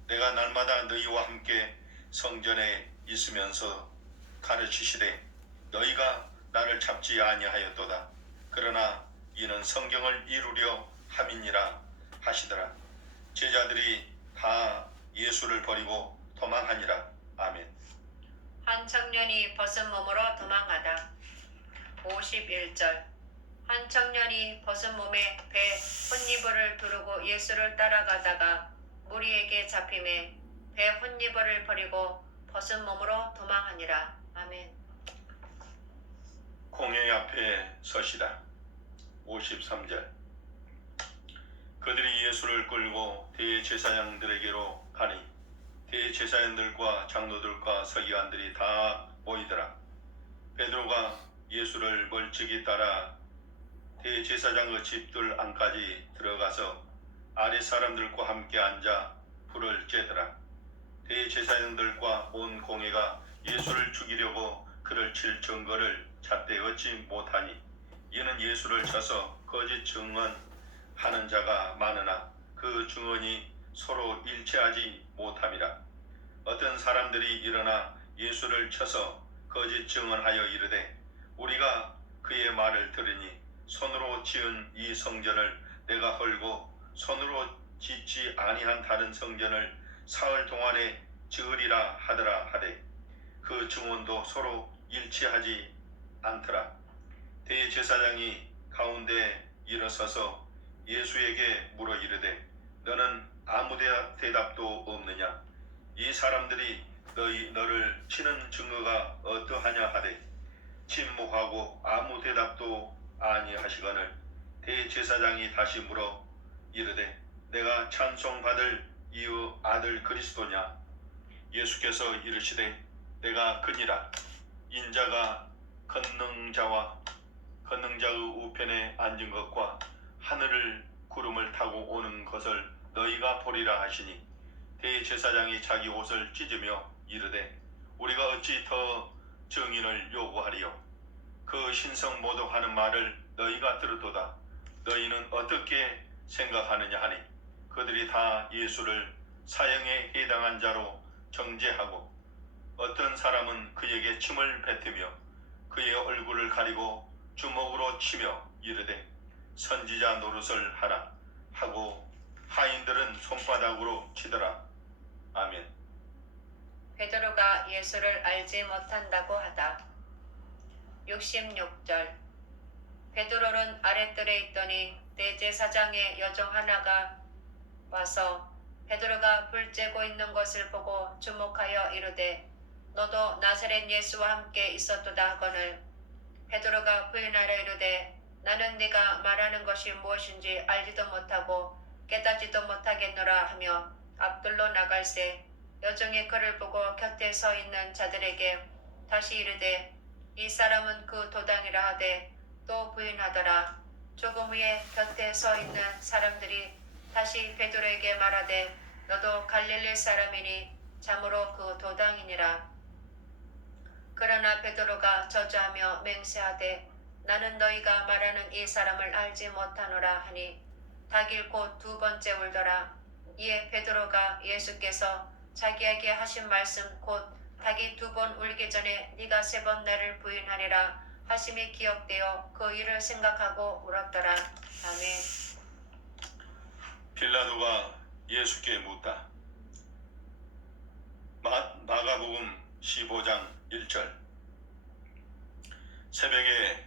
내가 날마다 너희와 함께 성전에 있으면서 가르치시되 너희가 나를 잡지 아니하였도다. 그러나 이는 성경을 이루려 함이니라 하시더라. 제자들이 다 예수를 버리고 도망하니라. 아멘. 한 청년이 벗은 몸으로 도망하다. 51절. 한 청년이 벗은 몸에 배 혼니버를 두르고 예수를 따라가다가 무리에게 잡힘에 배 혼니버를 버리고 벗은 몸으로 도망하니라. 아멘. 공회 앞에 서시다. 53절. 그들이 예수를 끌고 대제사장들에게로 가니 대제사장들과 장로들과 서기관들이 다 모이더라. 베드로가 예수를 멀찍이 따라 대제사장의 집들 안까지 들어가서 아랫 사람들과 함께 앉아 불을 쬐더라. 대제사장들과 온 공회가 예수를 죽이려고 그를 칠 증거를 찾되 얻지 못하니 이는 예수를 쳐서 거짓 증언하는 자가 많으나 그 증언이 서로 일치하지 못함이라. 어떤 사람들이 일어나 예수를 쳐서 거짓 증언하여 이르되 우리가 그의 말을 들으니 손으로 지은 이 성전을 내가 헐고 손으로 짓지 아니한 다른 성전을 사흘 동안에 지으리라 하더라 하되 그 증언도 서로 일치하지 않더라. 대제사장이 가운데 일어서서 예수에게 물어 이르되 너는 아무 대답도 없느냐. 이 사람들이 너를 치는 증거가 어떠하냐 하되 침묵하고 아무 대답도 아니하시거늘 대제사장이 다시 물어 이르되 내가 찬송받을 이의 아들 그리스도냐? 예수께서 이르시되 내가 그니라. 인자가 건능자의 우편에 앉은 것과 하늘을 구름을 타고 오는 것을 너희가 보리라 하시니 대제사장이 자기 옷을 찢으며 이르되 우리가 어찌 더 증인을 요구하리요? 그 신성 모독하는 말을 너희가 들었도다. 너희는 어떻게 생각하느냐 하니 그들이 다 예수를 사형에 해당한 자로 정죄하고 어떤 사람은 그에게 침을 뱉으며 그의 얼굴을 가리고 주먹으로 치며 이르되 선지자 노릇을 하라 하고 하인들은 손바닥으로 치더라. 아멘. 베드로가 예수를 알지 못한다고 하다. 66절. 베드로는 아랫뜰에 있더니 대제사장의 여종 하나가 와서 베드로가 불 쬐고 있는 것을 보고 주목하여 이르되 너도 나사렛 예수와 함께 있었도다 하거늘 베드로가 부인하여 이르되 나는 네가 말하는 것이 무엇인지 알지도 못하고 깨닫지도 못하겠노라 하며 앞뜰로 나갈새 여종이 그를 보고 곁에 서 있는 자들에게 다시 이르되 이 사람은 그 도당이라 하되 또 부인하더라. 조금 후에 곁에 서 있는 사람들이 다시 베드로에게 말하되 너도 갈릴리 사람이니 참으로 그 도당이니라. 그러나 베드로가 저주하며 맹세하되 나는 너희가 말하는 이 사람을 알지 못하노라 하니 닭이 곧 두 번째 울더라. 이에 베드로가 예수께서 자기에게 하신 말씀 곧 닭이 두 번 울기 전에 네가 세 번 나를 부인하리라 하심이 기억되어 그 일을 생각하고 울었더라. 아멘. 빌라도가 예수께 묻다. 마가복음 15장 1절. 새벽에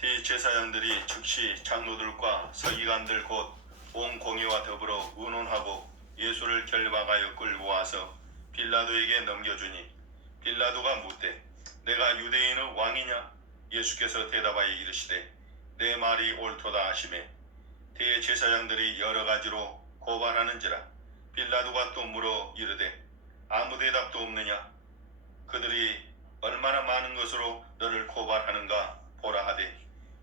대제사장들이 즉시 장로들과 서기관들 곧 온 공회와 더불어 의논하고 예수를 결박하여 끌고 와서 빌라도에게 넘겨주니 빌라도가 묻되 내가 유대인의 왕이냐? 예수께서 대답하여 이르시되 내 말이 옳도다 하시매 대제사장들이 여러 가지로 고발하는지라. 빌라도가 또 물어 이르되 아무 대답도 없느냐? 그들이 얼마나 많은 것으로 너를 고발하는가 보라 하되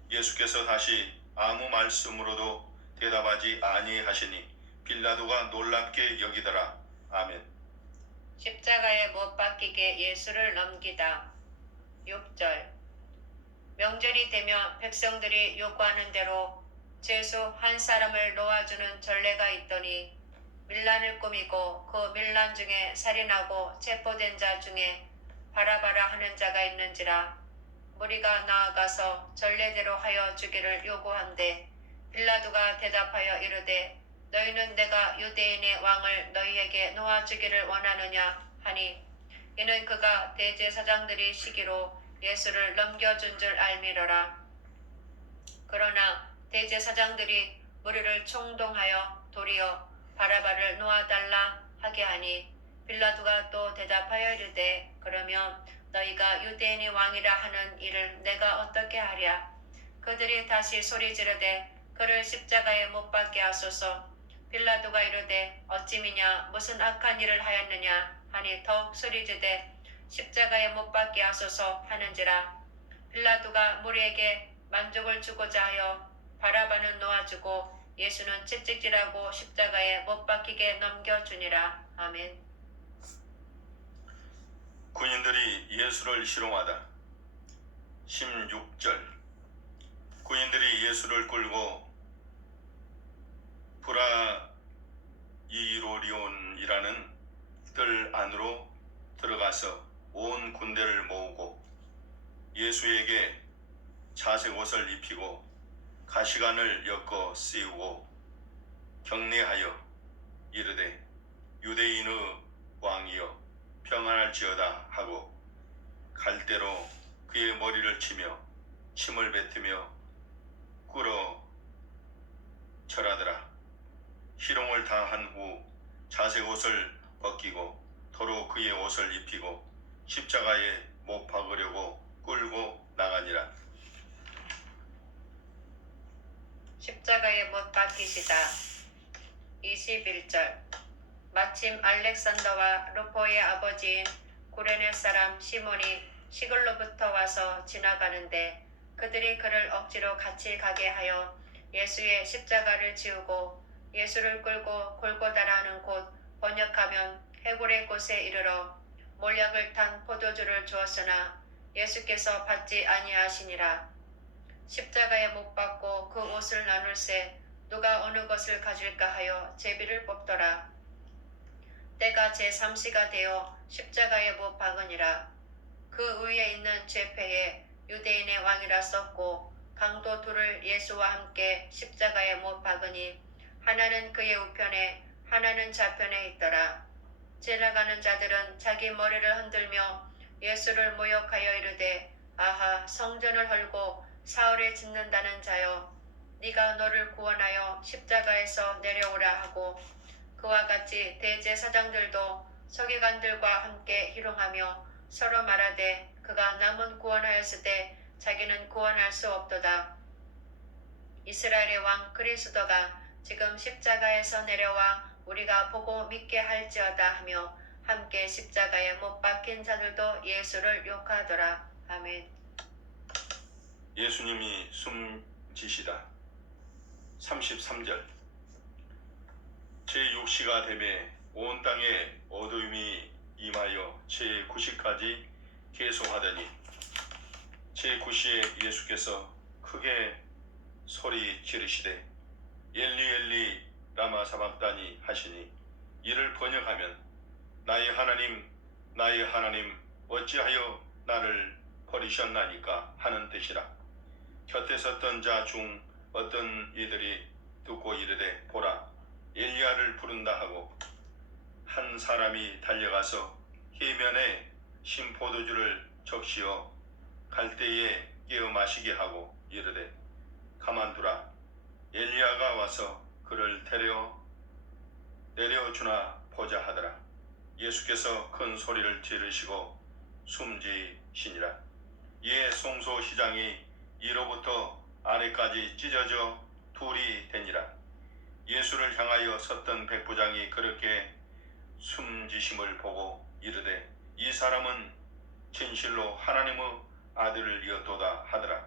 예수께서 다시 아무 말씀으로도 대답하지 아니하시니 빌라도가 놀랍게 여기더라. 아멘. 십자가에 못 박히게 예수를 넘기다. 6절. 명절이 되면 백성들이 요구하는 대로 죄수 한 사람을 놓아주는 전례가 있더니 밀란을 꾸미고 그 밀란 중에 살인하고 체포된 자 중에 바라바라 하는 자가 있는지라. 무리가 나아가서 전례대로 하여 주기를 요구한대 빌라도가 대답하여 이르되 너희는 내가 유대인의 왕을 너희에게 놓아주기를 원하느냐 하니 이는 그가 대제사장들이 시기로 예수를 넘겨준 줄 알미러라. 그러나 대제사장들이 무리를 총동하여 도리어 바라바를 놓아달라 하게 하니 빌라도가 또 대답하여 이르되 그러면 너희가 유대인이 왕이라 하는 일을 내가 어떻게 하랴? 그들이 다시 소리 지르되 그를 십자가에 못 박게 하소서. 빌라도가 이르되 어찌미냐 무슨 악한 일을 하였느냐 하니 더욱 소리지되 십자가에 못 박게 하소서 하는지라. 빌라도가 무리에게 만족을 주고자 하여 바라바는 놓아주고 예수는 채찍질하고 십자가에 못 박히게 넘겨주니라. 아멘. 군인들이 예수를 희롱하다. 16절. 군인들이 예수를 끌고 브라이로리온이라는 뜰 안으로 들어가서 온 군대를 모으고 예수에게 자색 옷을 입히고 가시관을 엮어 씌우고 경례하여 이르되 유대인의 왕이여 평안할지어다 하고 갈대로 그의 머리를 치며 침을 뱉으며 꿇어 절하더라. 희롱을 당한 후 자색 옷을 벗기고 도로 그의 옷을 입히고 십자가에 못 박으려고 끌고 나가니라. 십자가에 못 박히시다. 21절 마침 알렉산더와 루포의 아버지인 구레네 사람 시몬이 시골로부터 와서 지나가는데 그들이 그를 억지로 같이 가게 하여 예수의 십자가를 지우고 예수를 끌고 골고다라는 곳, 번역하면 해골의 곳에 이르러 몰약을 탄 포도주를 주었으나 예수께서 받지 아니하시니라. 십자가에 못 박고 그 옷을 나눌세 누가 어느 것을 가질까 하여 제비를 뽑더라. 때가 제3시가 되어 십자가에 못 박으니라. 그 위에 있는 죄패에 유대인의 왕이라 썼고 강도 둘을 예수와 함께 십자가에 못 박으니 하나는 그의 우편에 하나는 좌편에 있더라. 지나가는 자들은 자기 머리를 흔들며 예수를 모욕하여 이르되 아하 성전을 헐고 사흘에 짓는다는 자여 네가 너를 구원하여 십자가에서 내려오라 하고 그와 같이 대제사장들도 서기관들과 함께 희롱하며 서로 말하되 그가 남은 구원하였으되 자기는 구원할 수 없도다. 이스라엘의 왕 그리스도가 지금 십자가에서 내려와 우리가 보고 믿게 할지어다 하며 함께 십자가에 못 박힌 자들도 예수를 욕하더라. 아멘. 예수님이 숨지시다. 33절 제6시가 되매 온 땅에 어두움이 임하여 제9시까지 계속하더니 제9시에 예수께서 크게 소리 지르시되 엘리 엘리 라마 사박다니 하시니 이를 번역하면 나의 하나님 어찌하여 나를 버리셨나니까 하는 뜻이라. 곁에 섰던 자 중 어떤 이들이 듣고 이르되 보라 엘리야를 부른다 하고 한 사람이 달려가서 해면에 신 포도주를 적시어 갈대에 깨어 마시게 하고 이르되 가만두라 엘리야가 와서 그를 내려주나 보자 하더라. 예수께서 큰 소리를 지르시고 숨지시니라. 이에 송소시장이 이로부터 아래까지 찢어져 둘이 되니라. 예수를 향하여 섰던 백부장이 그렇게 숨지심을 보고 이르되 이 사람은 진실로 하나님의 아들이었도다 하더라.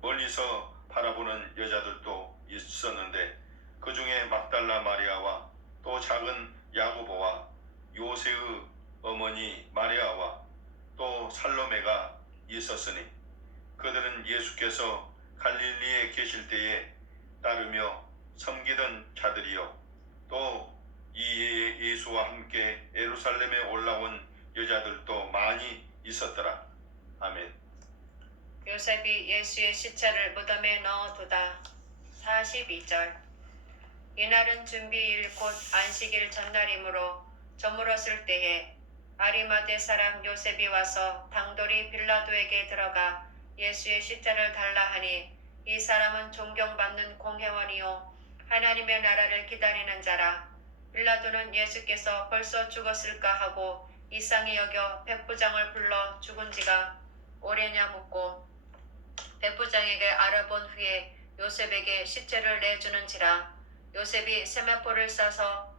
멀리서 바라보는 여자들도 있었는데 그 중에 막달라 마리아와 또 작은 야고보와 요새의 어머니 마리아와 또 살로메가 있었으니 그들은 예수께서 갈릴리에 계실 때에 따르며 섬기던 자들이요 또 이 예수와 함께 예루살렘에 올라온 여자들도 많이 있었더라. 아멘. 요셉이 예수의 시체를 무덤에 넣어두다. 42절 이날은 준비일 곧 안식일 전날이므로 저물었을 때에 아리마대 사람 요셉이 와서 당돌이 빌라도에게 들어가 예수의 시체를 달라 하니 이 사람은 존경받는 공회원이요 하나님의 나라를 기다리는 자라. 빌라도는 예수께서 벌써 죽었을까 하고 이상히 여겨 백부장을 불러 죽은 지가 오래냐 묻고 백부장에게 알아본 후에 요셉에게 시체를 내주는지라. 요셉이 세마포를 싸서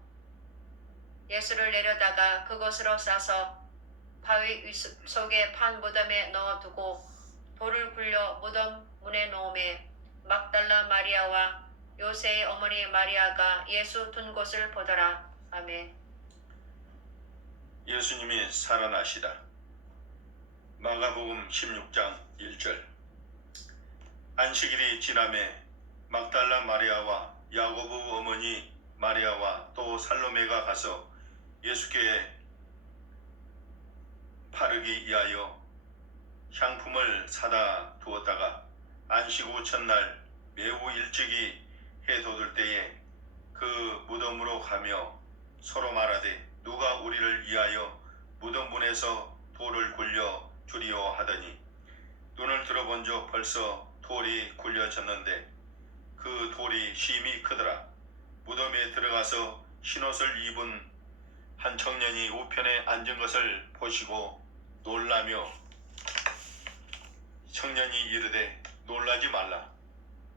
예수를 내려다가 그곳으로 싸서 바위 속에 판 무덤에 넣어두고 돌을 굴려 무덤 문에 놓음에 막달라 마리아와 요새의 어머니 마리아가 예수 둔 곳을 보더라. 아멘. 예수님이 살아나시다. 마가복음 16장 1절 안식일이 지남에 막달라 마리아와 야고보 어머니 마리아와 또 살로메가 가서 예수께 바르기 위하여 향품을 사다 두었다가 안식 후 첫날 매우 일찍이 해 돋을 때에 그 무덤으로 가며 서로 말하되 누가 우리를 위하여 무덤 문에서 돌을 굴려 주리오 하더니 눈을 들어본즉 벌써 돌이 굴려졌는데 그 돌이 심히 크더라. 무덤에 들어가서 흰옷을 입은 한 청년이 우편에 앉은 것을 보시고 놀라며 청년이 이르되 놀라지 말라.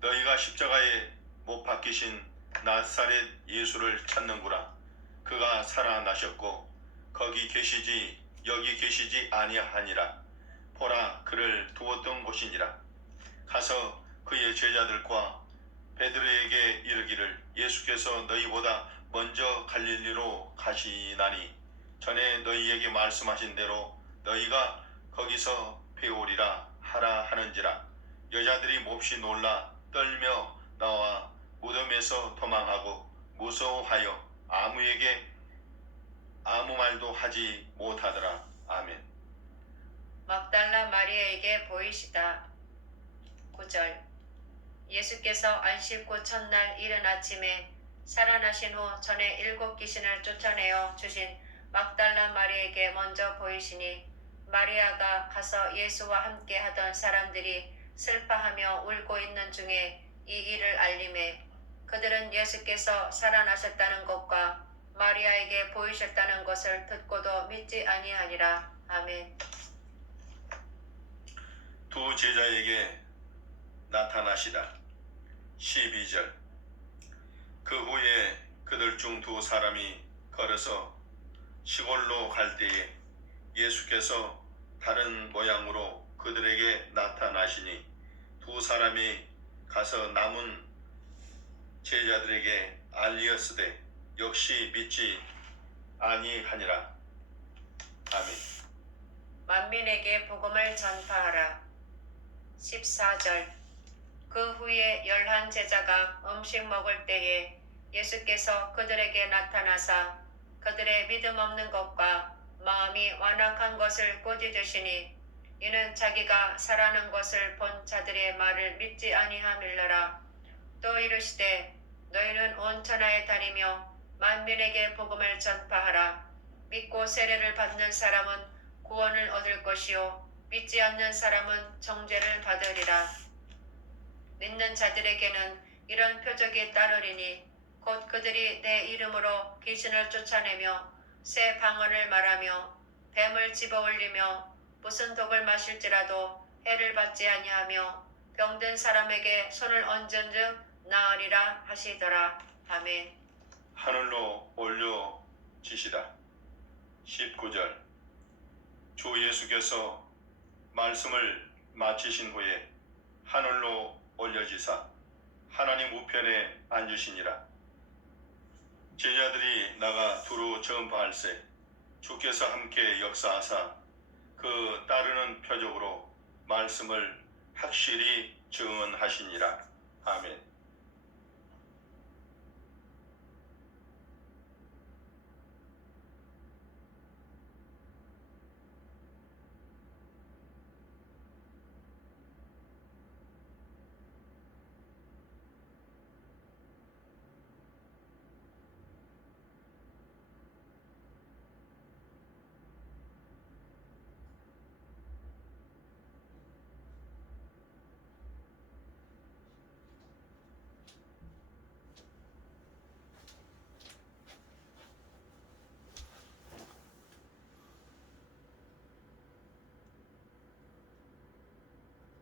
너희가 십자가에 못 박히신 나사렛 예수를 찾는구나. 그가 살아나셨고 여기 계시지 아니하니라. 보라, 그를 두었던 곳이니라. 가서 그의 제자들과 베드로에게 이르기를, 예수께서 너희보다 먼저 갈릴리로 가시나니 전에 너희에게 말씀하신 대로 너희가 거기서 배우리라 하라 하는지라. 여자들이 몹시 놀라 떨며 나와 무덤에서 도망하고 무서워하여 아무에게 아무 말도 하지 못하더라. 아멘. 막달라 마리아에게 보이시다. 9절. 예수께서 안식구 첫날 이른 아침에 살아나신 후 전에 7 귀신을 쫓아내어 주신 막달라 마리아에게 먼저 보이시니, 마리아가 가서 예수와 함께 하던 사람들이 슬퍼하며 울고 있는 중에 이 일을 알림해 그들은 예수께서 살아나셨다는 것과 마리아에게 보이셨다는 것을 듣고도 믿지 아니하니라. 아멘. 두 제자에게 나타나시다. 12절. 그 후에 그들 중 2 사람이 걸어서 시골로 갈 때에 예수께서 다른 모양으로 그들에게 나타나시니 2 사람이 가서 남은 제자들에게 알리었으되 역시 믿지 아니하니라. 아멘. 만민에게 복음을 전파하라. 14절. 그 후에 11 제자가 음식 먹을 때에 예수께서 그들에게 나타나사 그들의 믿음 없는 것과 마음이 완악한 것을 꾸짖으시니, 이는 자기가 살아난 것을 본 자들의 말을 믿지 아니함일러라. 또 이르시되 너희는 온 천하에 다니며 만민에게 복음을 전파하라. 믿고 세례를 받는 사람은 구원을 얻을 것이요 믿지 않는 사람은 정죄를 받으리라. 믿는 자들에게는 이런 표적이 따르리니 곧 그들이 내 이름으로 귀신을 쫓아내며 새 방언을 말하며 뱀을 집어올리며 무슨 독을 마실지라도 해를 받지 아니하며 병든 사람에게 손을 얹은즉 나으리라 하시더라. 아멘. 하늘로 올려지시다. 19절. 주 예수께서 말씀을 마치신 후에 하늘로 올려지사 하나님 우편에 앉으시니라. 제자들이 나가 두루 전파할세 주께서 함께 역사하사 그 따르는 표적으로 말씀을 확실히 증언하시니라. 아멘.